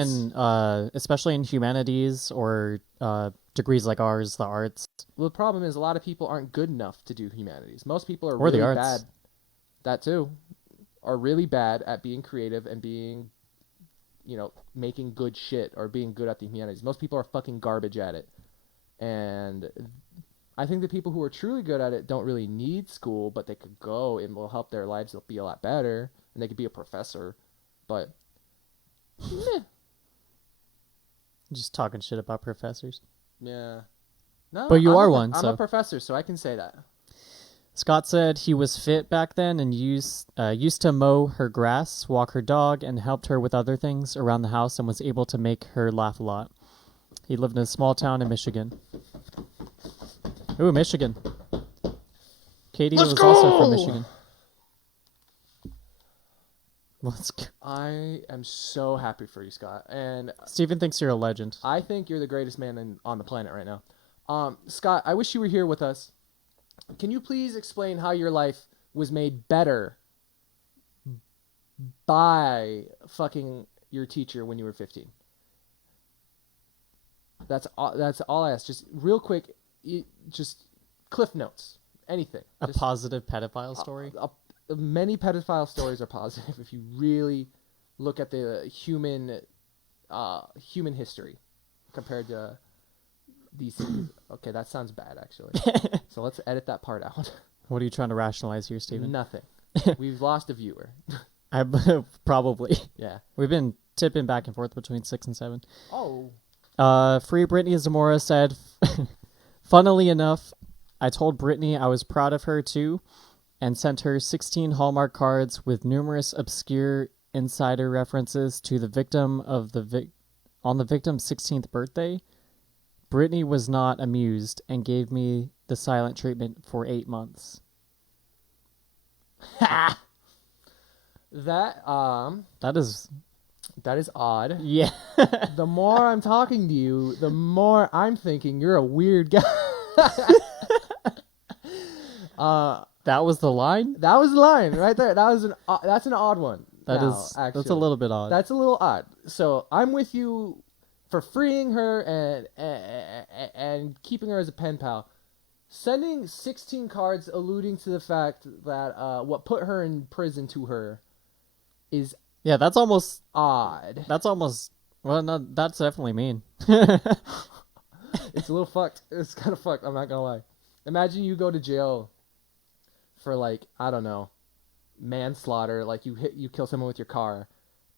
especially in humanities or degrees like ours, the arts. Well, the problem is a lot of people aren't good enough to do humanities. Most people are Or the really arts. bad. That too, are really bad at being creative and being, making good shit or being good at the humanities. Most people are fucking garbage at it, and I think the people who are truly good at it don't really need school, but they could go and will help their lives. They'll be a lot better, and they could be a professor. But meh. Just talking shit about professors. Yeah. No, But you I'm are a- one, I'm so. a professor, so I can say that. Scott said he was fit back then and used to mow her grass, walk her dog, and helped her with other things around the house and was able to make her laugh a lot. He lived in a small town in Michigan. Ooh, Michigan. Katie was also from Michigan. Let's go. I am so happy for you, Scott. And Steven thinks you're a legend. I think you're the greatest man on the planet right now. Scott, I wish you were here with us. Can you please explain how your life was made better by fucking your teacher when you were 15? That's all I ask. Just real quick, just cliff notes, anything. A Just positive pedophile story. many pedophile stories are positive if you really look at the human history compared to these. Okay, that sounds bad actually. So let's edit that part out. What are you trying to rationalize here, Steven? Nothing. We've lost a viewer. Probably. Yeah. We've been tipping back and forth between 6 and 7. Oh. Free Brittany Zamora said, funnily enough, I told Brittany I was proud of her too, and sent her 16 Hallmark cards with numerous obscure insider references to the victim of on the victim's 16th birthday. Brittany was not amused and gave me the silent treatment for 8 months. That is odd. Yeah. The more I'm talking to you, the more I'm thinking you're a weird guy. That was the line? That was the line right there. That's an odd one. That's a little bit odd. That's a little odd. So I'm with you for freeing her and keeping her as a pen pal. Sending 16 cards alluding to the fact that what put her in prison to her is Yeah, that's almost odd. well, no, that's definitely mean. It's a little fucked. It's kind of fucked. I'm not gonna lie. Imagine you go to jail for like, I don't know, manslaughter. Like you kill someone with your car,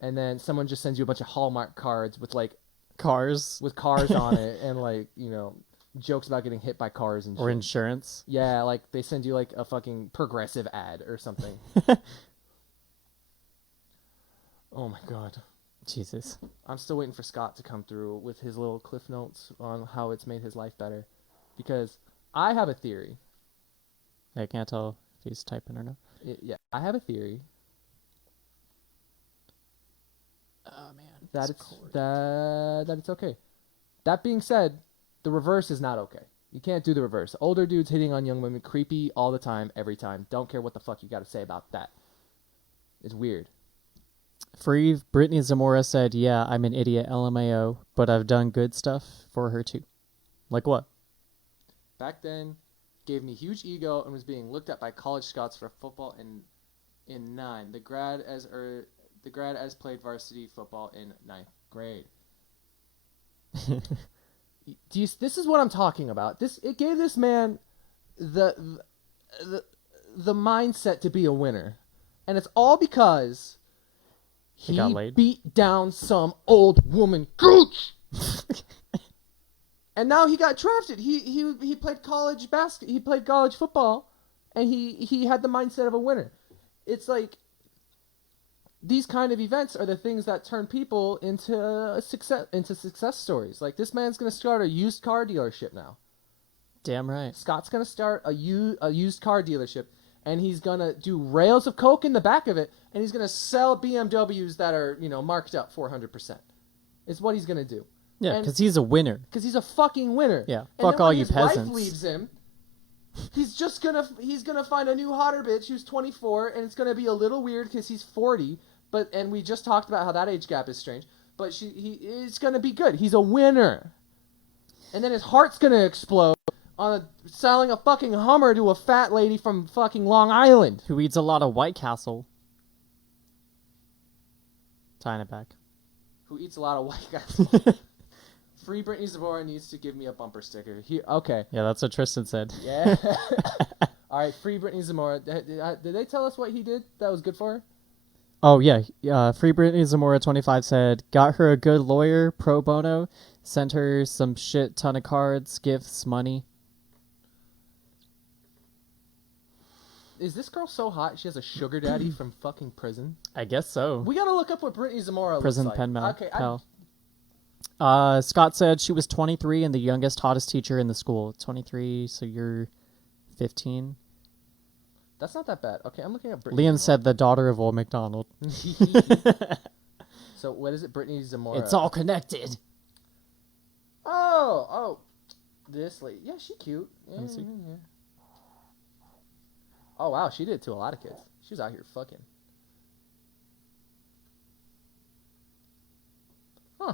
and then someone just sends you a bunch of Hallmark cards with like Cars cars on it, and like, you know, jokes about getting hit by cars and shit. or insurance. Yeah, like they send you like a fucking Progressive ad or something. Oh my god. Jesus. I'm still waiting for Scott to come through with his little cliff notes on how it's made his life better. Because I have a theory. I can't tell if he's typing or not. Yeah, I have a theory Oh man. that it's okay. That being said, the reverse is not okay. You can't do the reverse. Older dudes hitting on young women, creepy all the time, every time. Don't care what the fuck you got to say about that. It's weird. Free Brittany Zamora said, "Yeah, I'm an idiot, LMAO, but I've done good stuff for her too." Like what? Back then, gave me huge ego and was being looked at by college scouts for football in 9. The grad as played varsity football in 9th grade. This is what I'm talking about. It gave this man the mindset to be a winner, and it's all because he got laid? beat down some old woman gooch. And now he got drafted. He played college basket. He played college football, and he had the mindset of a winner. It's like these kind of events are the things that turn people into success stories. Like this man's gonna start a used car dealership now. Damn right. Scott's gonna start a used car dealership, and he's gonna do rails of coke in the back of it, and he's gonna sell BMWs that are, you know, marked up 400%. It's what he's gonna do. Yeah, because he's a winner. Because he's a fucking winner. Yeah, and fuck then all when you his peasants. Wife leaves him, he's gonna find a new hotter bitch who's 24, and it's gonna be a little weird because he's 40. And we just talked about how that age gap is strange. But it's gonna be good. He's a winner. And then his heart's gonna explode on selling a fucking Hummer to a fat lady from fucking Long Island. Who eats a lot of White Castle. Tying it back. Who eats a lot of White Castle. Free Brittany Zamora needs to give me a bumper sticker. Okay. Yeah, that's what Tristan said. Yeah. All right, Free Brittany Zamora. Did they tell us what he did that was good for her? Oh, yeah. Free Brittany Zamora 25 said, got her a good lawyer, pro bono, sent her some shit ton of cards, gifts, money. Is this girl so hot she has a sugar daddy from fucking prison? I guess so. We gotta look up what Brittany Zamora Prison looks like. pen Okay, pal. Scott said she was 23 and the youngest, hottest teacher in the school. 23, so you're 15. That's not that bad. Okay, I'm looking at Brittany. Liam said the daughter of old McDonald. So what is it, Brittany Zamora? It's all connected. Oh, this lady. Yeah, she cute. Yeah, me see. yeah. Oh wow, she did it to a lot of kids. She was out here fucking. Huh.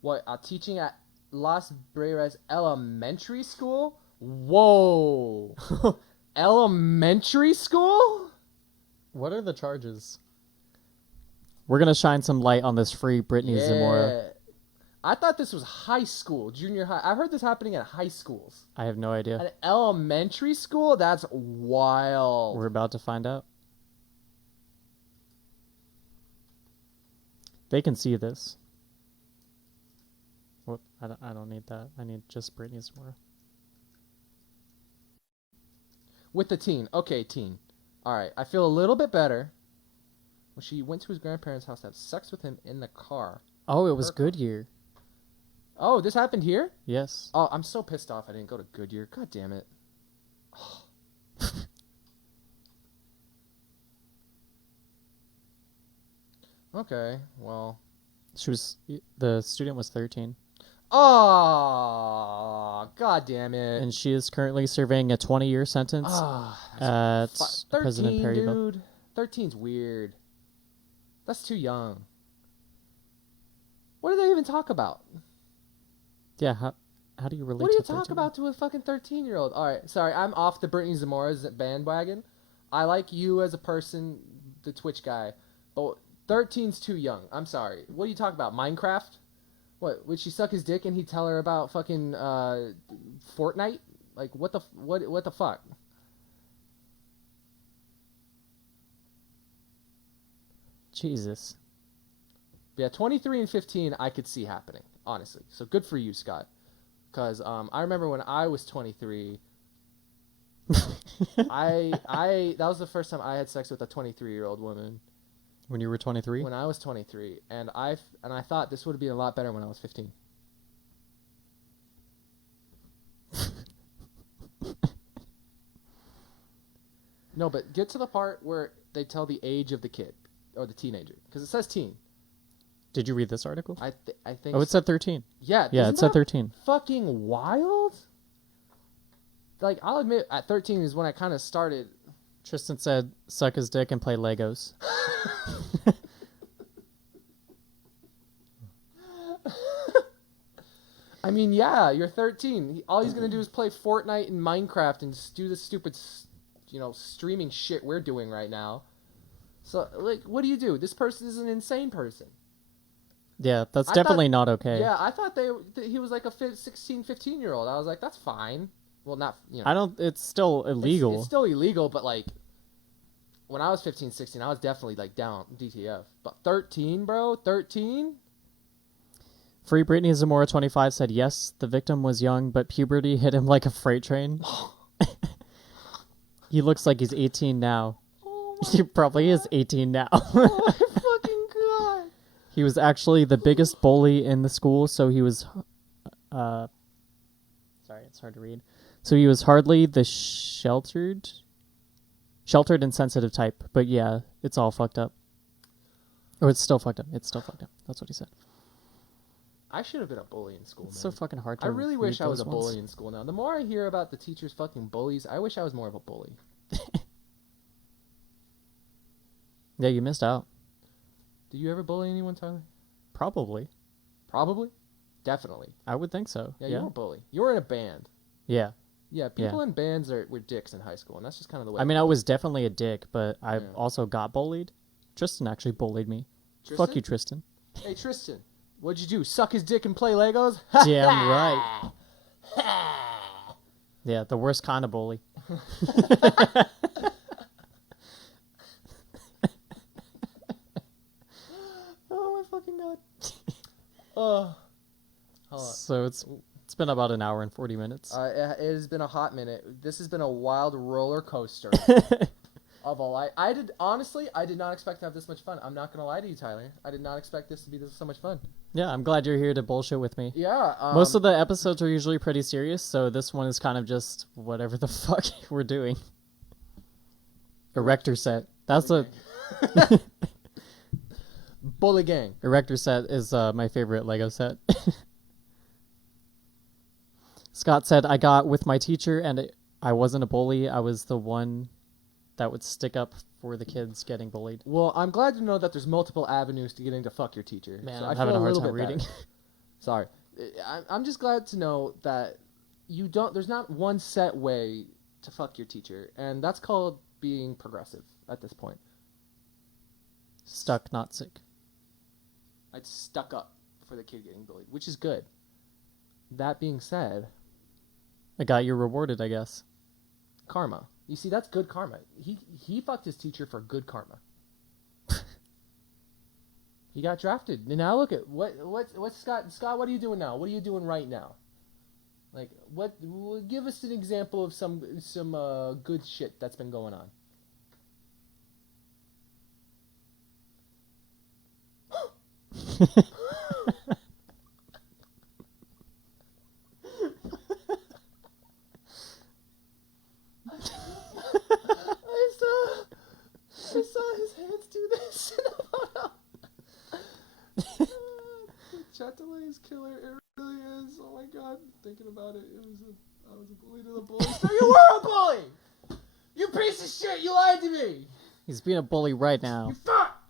What? Teaching at Las Breres Elementary School? Whoa. Elementary school? What are the charges? We're going to shine some light on this Free Brittany Zamora. I thought this was high school, junior high. I've heard this happening at high schools. I have no idea. At elementary school? That's wild. We're about to find out. They can see this. Whoop, I don't need that. I need just Brittany Zamora. With the teen. Okay, teen. All right. I feel a little bit better. When she went to his grandparents' house to have sex with him in the car. Oh, it was Goodyear. Oh, this happened here? Yes. Oh, I'm so pissed off I didn't go to Goodyear. God damn it. Oh. Okay, well. The student was 13. Oh, god damn it. And she is currently serving a 20-year sentence at President 13, Perryville. dude. 13's weird. That's too young. What do they even talk about? Yeah, how do you relate What do to you talk 13? about to a fucking 13-year-old? All right, sorry, I'm off the Brittany Zamora's bandwagon. I like you as a person, the Twitch guy, but 13's too young. I'm sorry. What do you talk about? Minecraft? What, would she suck his dick and he'd tell her about fucking Fortnite? Like, what the fuck? Jesus. Yeah, 23 and 15 I could see happening, honestly. So good for you, Scott. Because I remember when I was 23, that was the first time I had sex with a 23-year-old woman. When you were 23? When I was 23, and I thought this would be a lot better when I was 15. No, but get to the part where they tell the age of the kid or the teenager, because it says teen. Did you read this article? I think. Oh, it said 13. Yeah. Yeah, isn't it said that 13. Fucking wild. Like, I'll admit, at 13 is when I kind of started. Tristan said, suck his dick and play Legos. I mean, yeah, you're 13. All he's gonna do is play Fortnite and Minecraft and do the stupid, streaming shit we're doing right now. So, like, what do you do? This person is an insane person. Yeah, that's I definitely thought- not okay. Yeah, I thought he was like a 16, 15-year-old. I was like, that's fine. Well, not, It's still illegal. It's still illegal, but, like, when I was 15, 16, I was definitely, like, down DTF. But 13, bro? 13? Free Brittany Zamora 25 said, yes, the victim was young, but puberty hit him like a freight train. He looks like he's 18 now. Oh He probably is 18 now. my fucking God. He was actually the biggest bully in the school, so he was... sorry, it's hard to read. So he was hardly the sheltered and sensitive type. But yeah, it's all fucked up. Or it's still fucked up. It's still fucked up. That's what he said. I should have been a bully in school, It's man. so fucking hard to I really wish read I was a those ones. bully in school now. The more I hear about the teachers fucking bullies, I wish I was more of a bully. Yeah, you missed out. Did you ever bully anyone, Tyler? Probably. Probably. Definitely. I would think so. Yeah, you were a bully. You were in a band. Yeah. Yeah, people in bands were dicks in high school, and that's just kind of the way. I mean, I was definitely a dick, but I Yeah. also got bullied. Tristan actually bullied me. Tristan? Fuck you, Tristan. Hey, Tristan, what'd you do? Suck his dick and play Legos? Damn right. Yeah, the worst kind of bully. Oh my fucking God. Hold on. So it's been about an hour and 40 minutes. It has been a hot minute. This has been a wild roller coaster of a life. I did not expect to have this much fun. I'm not gonna lie to you, Tyler. I did not expect this to be so much fun. Yeah, I'm glad you're here to bullshit with me. Yeah. Most of the episodes are usually pretty serious, so this one is kind of just whatever the fuck we're doing. Erector set. That's a bully gang. Erector set is my favorite Lego set. Scott said, I got with my teacher and I wasn't a bully. I was the one that would stick up for the kids getting bullied. Well, I'm glad to know that there's multiple avenues to getting to fuck your teacher. Man, so I'm I having feel a hard little time bit reading. better. Sorry. I'm just glad to know that there's not one set way to fuck your teacher, and that's called being progressive at this point. Stuck, not sick. I'd stuck up for the kid getting bullied, which is good. That being said, I got you rewarded, I guess. karma. You see, that's good karma. He fucked his teacher for good karma. He got drafted. And now look at what's Scott. Scott, what are you doing now? What are you doing right now? Like, give us an example of some good shit that's been going on. I saw his hands do this in a photo. Chatela's killer, it really is. Oh my God, thinking about it, I was a bully to the bully. So you were a bully! You piece of shit, you lied to me! He's being a bully right now. You fuck!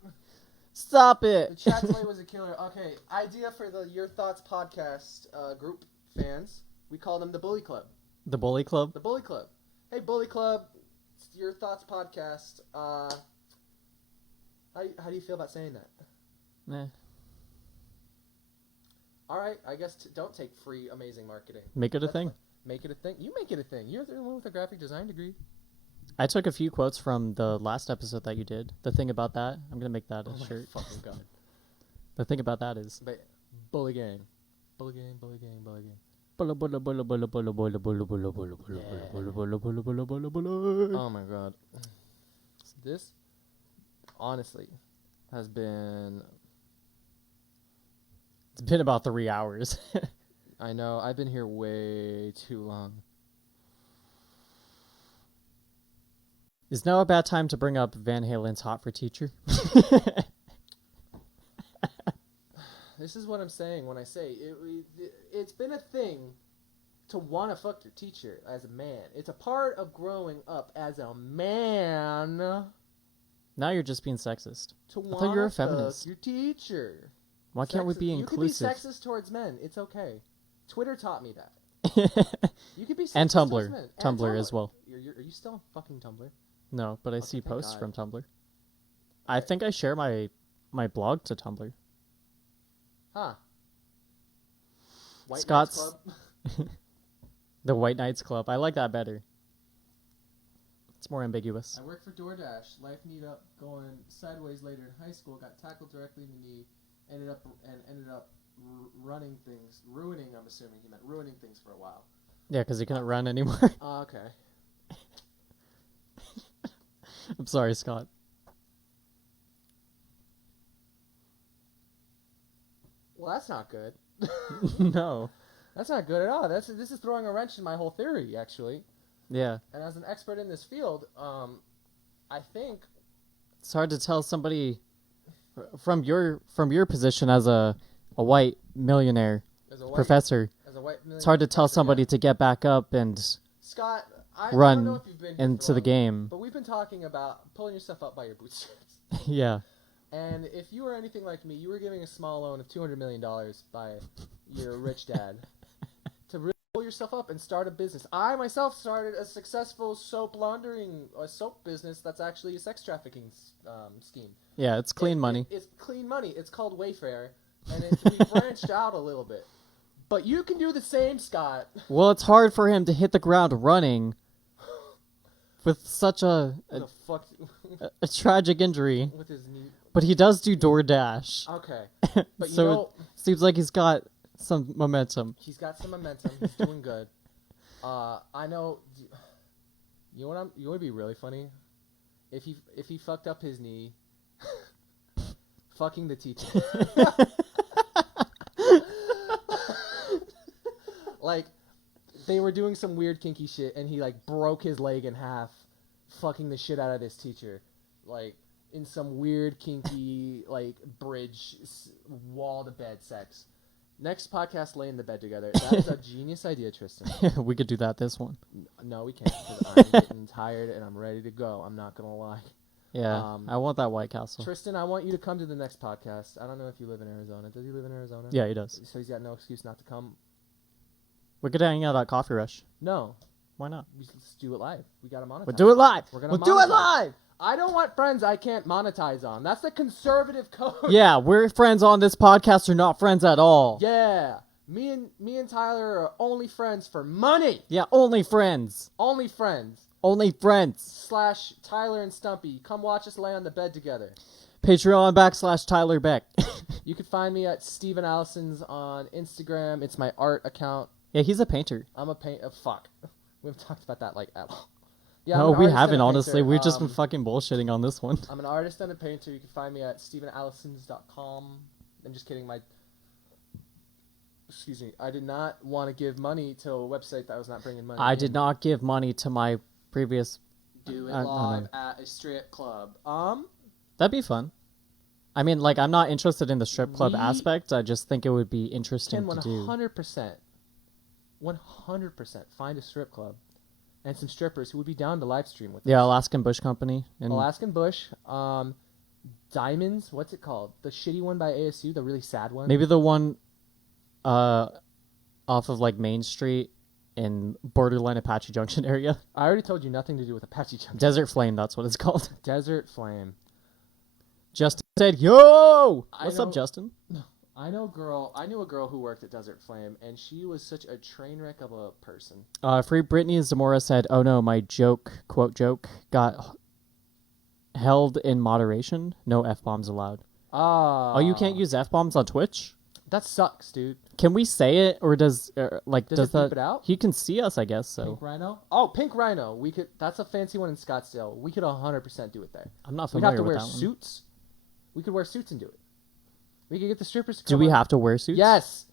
Stop The it. chat delay was a killer. Okay, idea for the Your Thoughts podcast group fans. We call them the Bully Club. The Bully Club? The Bully Club. Hey, Bully Club. It's Your Thoughts podcast. How do you feel about saying that? Nah. All right, I guess don't take free amazing marketing. Make it a That's thing. fine. Make it a thing. You make it a thing. You're the one with a graphic design degree. I took a few quotes from the last episode that you did. The thing about that, I'm going to make that a shirt. Oh my fucking god. The thing about that is... But Bully Gang. Bully Gang, Bully Gang, Bully Gang. Bulla, bulla, bulla, bulla, bulla, bulla, bulla, bulla, bulla, bulla, bulla, bulla, bulla, bulla, bulla, bulla. Oh my god. This, honestly, has been... It's been about 3 hours. I know, I've been here way too long. Is now a bad time to bring up Van Halen's Hot for Teacher? This is what I'm saying when I say it's been a thing to want to fuck your teacher as a man. It's a part of growing up as a man Now you're just being sexist. to I thought you were a want to fuck feminist. your teacher. Why can't we be You inclusive? could be sexist towards men. It's okay. Twitter taught me that. You could be sexist And towards Tumblr. men. Tumblr as well. Are you still on fucking Tumblr? No, but I Okay, see thank posts God. from Tumblr. I think I share my blog to Tumblr. Huh. White Scott's- Knights Club? The White Knights Club. I like that better. It's more ambiguous. I worked for DoorDash. Life meetup going sideways later in high school. Got tackled directly in the knee. Ended up running things, ruining. I'm assuming he meant ruining things for a while. Yeah, because he couldn't run anymore. Okay. I'm sorry, Scott. Well, that's not good. No. That's not good at all. This is throwing a wrench in my whole theory, actually. Yeah. And as an expert in this field, I think It's hard to tell somebody from your position as a white millionaire as a white professor. as a white It's hard to tell professor, somebody yeah. to get back up and Scott, I run don't know if you've been here into for the long, game. but we've been talking about pulling yourself up by your bootstraps. Yeah. And if you were anything like me, you were giving a small loan of $200 million by your rich dad to really pull yourself up and start a business. I myself started a successful soap business that's actually a sex trafficking scheme. Yeah, it's clean money. It's clean money. It's called Wayfair, and we branched out a little bit. But you can do the same, Scott. Well, it's hard for him to hit the ground running with such a The fuck tragic injury. with his knee. But he does do DoorDash. Okay, but So you know it seems like he's got some momentum. he's got some momentum. He's doing good. I know. You know what? You would be really funny if he fucked up his knee, fucking the teacher. Like they were doing some weird kinky shit, and he like broke his leg in half, fucking the shit out of this teacher, like in some weird kinky like bridge wall to bed sex. Next podcast, lay in the bed together. That is a genius idea, Tristan. We could do that this one. No, we can't. 'Cause I'm getting tired and I'm ready to go. I'm not gonna lie. Yeah, I want that White Castle. Tristan, I want you to come to the next podcast. I don't know if you live in Arizona. Does he live in Arizona? Yeah, he does. So he's got no excuse not to come. We could hang out at Coffee Rush. No, Why not? let's do it live. We gotta monetize. We'll do it live. We're gonna We'll do it monetize. live. I don't want friends I can't monetize on. That's the conservative code. Yeah, we're friends on this podcast or not friends at all. Yeah. Me and Tyler are only friends for money. Yeah, only friends. Only friends. Only friends. / Tyler and Stumpy. Come watch us lay on the bed together. Patreon / Tyler Beck. You can find me at Steven Allison's on Instagram. It's my art account. Yeah, he's a painter. I'm a fuck. We haven't talked about that like at all. Yeah, No, I'm an we artist and haven't, a honestly. painter. We've just been fucking bullshitting on this one. I'm an artist and a painter. You can find me at stevenallisons.com. I'm just kidding. Excuse me. I did not want to give money to a website that was not bringing money. I in. did not give money to my previous... do it no, live no. at a strip club. That'd be fun. I mean, like, I'm not interested in the strip club We aspect. I just think it would be interesting Can to do. 100%, 100% find a strip club and some strippers who would be down to live stream with Yeah, us. Alaskan Bush Company. And Alaskan Bush. Diamonds. What's it called? The shitty one by ASU, the really sad one. Maybe the one off of like Main Street in borderline Apache Junction area. I already told you nothing to do with Apache Junction. Desert Flame, that's what it's called. Desert Flame. Justin said, "Yo, I what's know- up, Justin?" I knew a girl who worked at Desert Flame, and she was such a train wreck of a person. Free Britney Zamora said, "Oh no, my quote joke, got held in moderation. No F-bombs allowed." Oh, You can't use F-bombs on Twitch? That sucks, dude. Can we say it, or does Does it that beep it out? He can see us, I guess. So Pink Rhino? Oh, Pink Rhino. We could. That's a fancy one in Scottsdale. We could 100% do it there. I'm not We'd familiar have to with wear that one. suits. We could wear suits and do it. We could get the strippers to Do come we on. have to wear suits? Yes.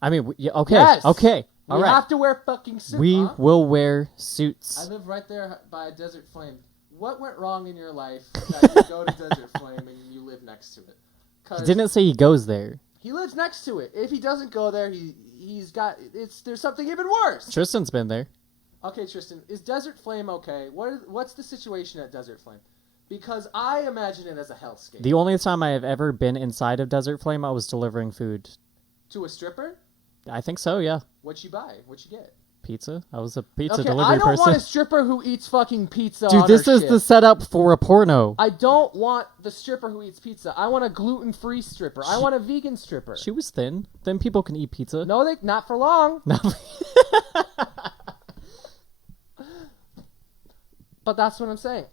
I mean, okay, Yes. okay, We all right. have to wear fucking suits. We huh? will wear I suits. live right there by Desert Flame. What went wrong in your life that you go to Desert Flame and you live next to it? He 'Cause didn't say he goes there. he lives next to it. If he doesn't go there, there's something even worse. Tristan's been there. Okay, Tristan, is Desert Flame okay? What's the situation at Desert Flame? Because I imagine it as a hellscape. The only time I have ever been inside of Desert Flame, I was delivering food. To a stripper? I think so, yeah. What'd you buy? What'd you get? Pizza. I was a pizza Okay, delivery I don't person. want a stripper who eats fucking pizza Dude, on this her is shift. the setup for a porno. I don't want the stripper who eats pizza. I want a gluten-free stripper. I want a vegan stripper. She was thin. Then people can eat pizza. No, not for long. No. But that's what I'm saying.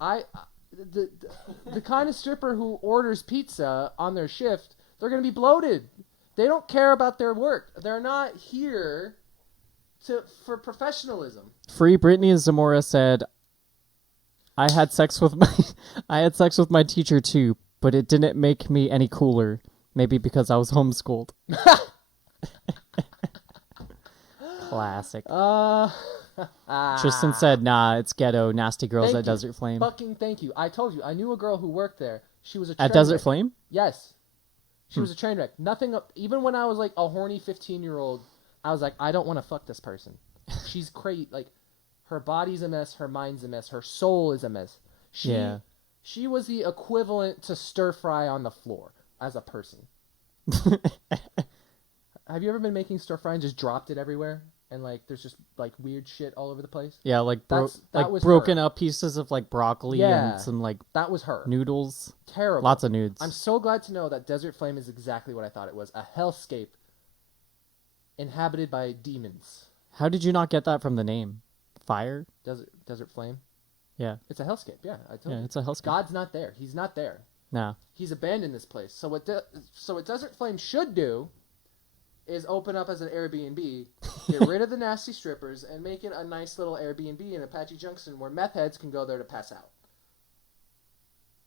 The kind of stripper who orders pizza on their shift, they're going to be bloated. They don't care about their work. They're not here for professionalism. Free Britney Zamora said, I had sex with my teacher too, but it didn't make me any cooler. Maybe because I was homeschooled. Classic. Tristan said, "Nah, it's ghetto. Nasty girls Thank at you. Desert Flame." Fucking thank you. I told you. I knew a girl who worked there. She was a At train Desert wreck. Flame? Yes. She was a train wreck. Nothing. Even when I was like a horny 15-year-old, I was like, I don't want to fuck this person. She's crazy. Like, her body's a mess. Her mind's a mess. Her soul is a mess. Yeah. She was the equivalent to stir fry on the floor as a person. Have you ever been making stir fry and just dropped it everywhere? And like, there's just like weird shit all over the place. Yeah, like That was broken her. up pieces of like broccoli Yeah. and some like That was her. noodles. Terrible. Lots of nudes. I'm so glad to know that Desert Flame is exactly what I thought it was. A hellscape inhabited by demons. How did you not get that from the name? Fire? Desert Flame? Yeah. It's a hellscape, yeah. I told Yeah, you. it's a hellscape. God's not there. He's not there. Nah. He's abandoned this place. So what Desert Flame should do is open up as an Airbnb, get rid of the nasty strippers, and make it a nice little Airbnb in Apache Junction where meth heads can go there to pass out.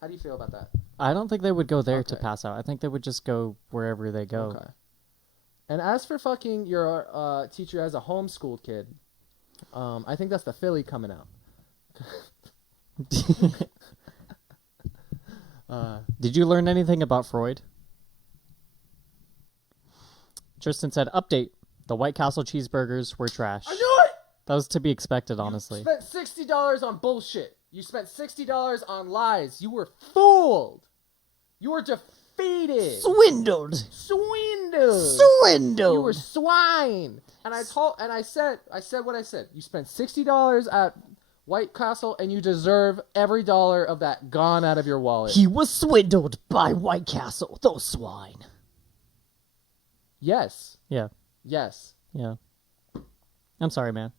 How do you feel about that? I don't think they would go there to Okay. pass out. I think they would just go wherever they go. Okay. And as for fucking your teacher as a homeschooled kid, I think that's the Philly coming out. Did you learn anything about Freud? Tristan said, update. The White Castle cheeseburgers were trash. I knew it! That was to be expected, honestly. You spent $60 on bullshit. You spent $60 on lies. You were fooled. You were defeated. Swindled! Swindled. Swindled! You were swine. And I said what I said. You spent $60 at White Castle, and you deserve every dollar of that gone out of your wallet. He was swindled by White Castle, those swine. Yes. Yeah, Yes. yeah. I'm sorry, man.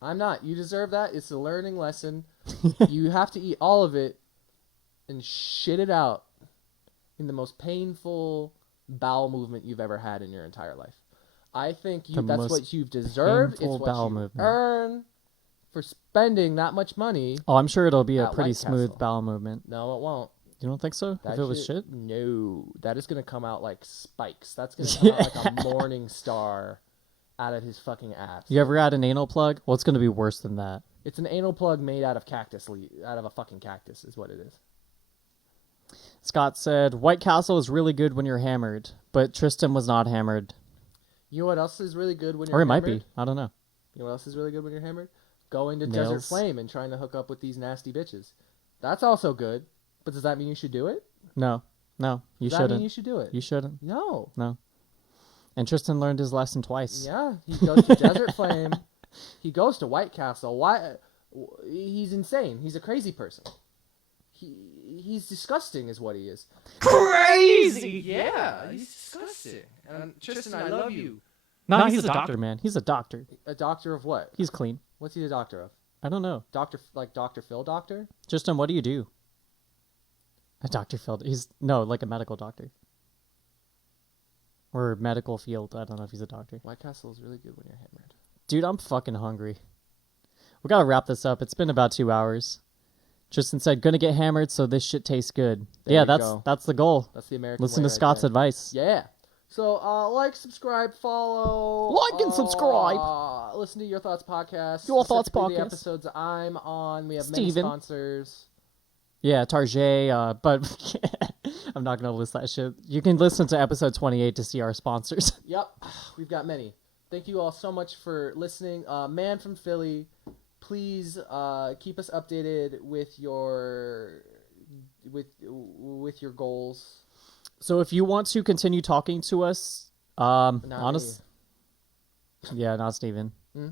I'm not. You deserve that. It's a learning lesson. You have to eat all of it and shit it out in the most painful bowel movement you've ever had in your entire life. I think The that's most what you've deserved. It's painful what bowel you movement. earn for spending that much money. Oh, I'm sure it'll be a At pretty White smooth Castle. bowel movement. No, it won't. You don't think so? That If it was shit? No. That is going to come out like spikes. That's going to come out like a morning star out of his fucking ass. You ever had an anal plug? Well, it's going to be worse than that. It's an anal plug made out of out of a fucking cactus is what it is. Scott said, White Castle is really good when you're hammered, but Tristan was not hammered. You know what else is really good when you're Or he hammered? might be. I don't know. You know what else is really good when you're hammered? Going to Nails. Desert Flame and trying to hook up with these nasty bitches. That's also good, But does that mean you should do it? No, you Does that mean shouldn't. you should do it? You shouldn't. No. And Tristan learned his lesson twice. Yeah, he goes to Desert Flame. He goes to White Castle. Why? He's insane. He's a crazy person. He's disgusting, is what he is. Crazy. Yeah, he's disgusting. Tristan, I love you. No, he's a doctor, man. He's a doctor. A doctor of what? He's clean. What's he a doctor of? I don't know. Dr. Phil doctor? Tristan, what do you do? A Dr. Phil. Like a medical doctor. Or medical field. I don't know if he's a doctor. White Castle is really good when you're hammered. Dude, I'm fucking hungry. We gotta wrap this up. It's been about 2 hours. Tristan said, gonna get hammered so this shit tastes good. There you that's go. That's the goal. That's the American Listen way to right Scott's there. advice. Yeah. So, like, subscribe, follow. Like and subscribe. Listen to Your Thoughts Podcast. Your Thoughts Specifically Podcast. The episodes I'm on. We have Steven. many sponsors. Yeah, Target, but I'm not going to list that shit. You can listen to episode 28 to see our sponsors. Yep, we've got many. Thank you all so much for listening. Man from Philly, please keep us updated with your goals. So if you want to continue talking to us, Not Steven. Hmm?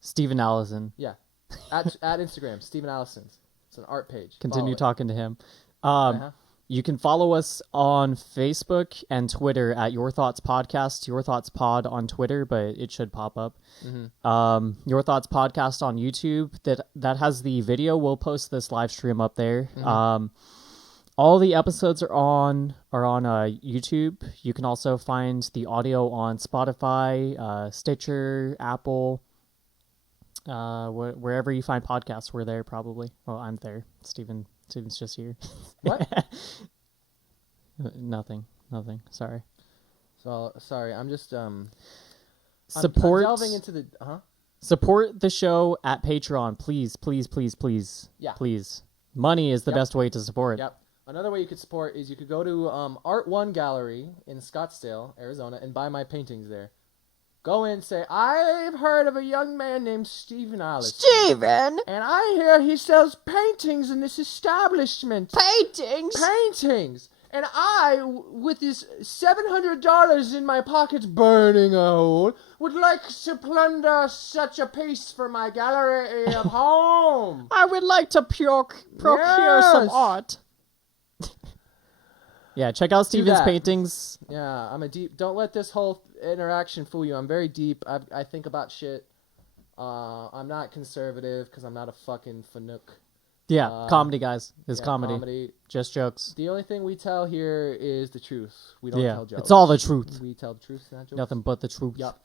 Steven Allison. Yeah, at Instagram, Steven Allison's. It's an art page. Continue Follow it. talking to him. Uh-huh. You can follow us on Facebook and Twitter at Your Thoughts Podcast, Your Thoughts Pod on Twitter, but it should pop up. Mm-hmm. Your Thoughts Podcast on YouTube. That has the video. We'll post this live stream up there. Mm-hmm. All the episodes are on YouTube. You can also find the audio on Spotify, Stitcher, Apple, wherever you find podcasts. We're there probably. Well, I'm there. Steven's just here. What? Nothing. Sorry. So sorry, I'm just Support. I'm delving into the Support the show at Patreon, please. Yeah. Please. Money is the Yep. best way to support. Yep. Another way you could support is you could go to Art One Gallery in Scottsdale, Arizona, and buy my paintings there. Go in and say, I've heard of a young man named Steven Allison. Steven! And I hear he sells paintings in this establishment. Paintings! And I, with this $700 in my pockets burning a hole, would like to plunder such a piece for my gallery of home. I would like to procure some Yes. art. Yeah, check out Steven's that. paintings. Yeah, I'm a deep... Don't let this whole interaction fool you. I'm very deep. I think about shit. I'm not conservative because I'm not a fucking fanook. Yeah, comedy, guys. It's Yeah, comedy. Just jokes. The only thing we tell here is the truth. We don't Yeah, tell jokes. it's all the truth. We tell the truth, not jokes. Nothing but the truth. Yep.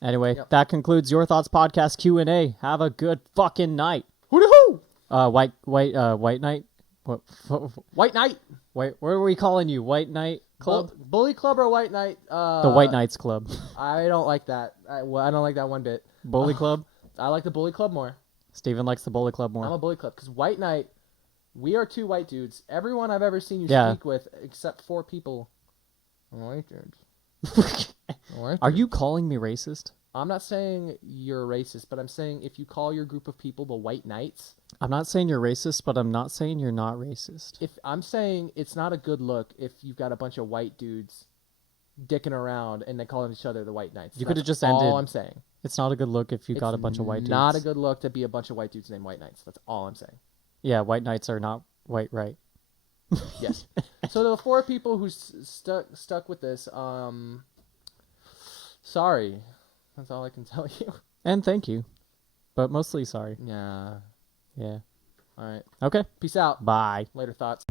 Anyway, Yep. that concludes Your Thoughts Podcast Q&A. Have a good fucking night. Hoo-dee-hoo! White night? What? White Knight. What are we calling you? White Night Club? Bully Club or White Knight? The White Knights Club. I don't like that. I don't like that one bit. Bully Club? I like the Bully Club more. Steven likes the Bully Club more. I'm a Bully Club because White Knight. We are two white dudes. Everyone I've ever seen you Yeah. speak with, except 4 people, are white dudes. Are you calling me racist? I'm not saying you're racist, but I'm saying if you call your group of people the White Knights, I'm not saying you're racist, but I'm not saying you're not racist. if I'm saying it's not a good look if you've got a bunch of white dudes dicking around and they call each other the White Knights. You could have That's just ended. all I'm saying. It's not a good look if you got a bunch of white dudes. Not a good look to be a bunch of white dudes named White Knights. That's all I'm saying. Yeah, white knights are not white, right? Yes. So the 4 people who stuck with this, sorry. That's all I can tell you. And thank you. But mostly sorry. Yeah. Yeah. All right. Okay. Peace out. Bye. Later thoughts.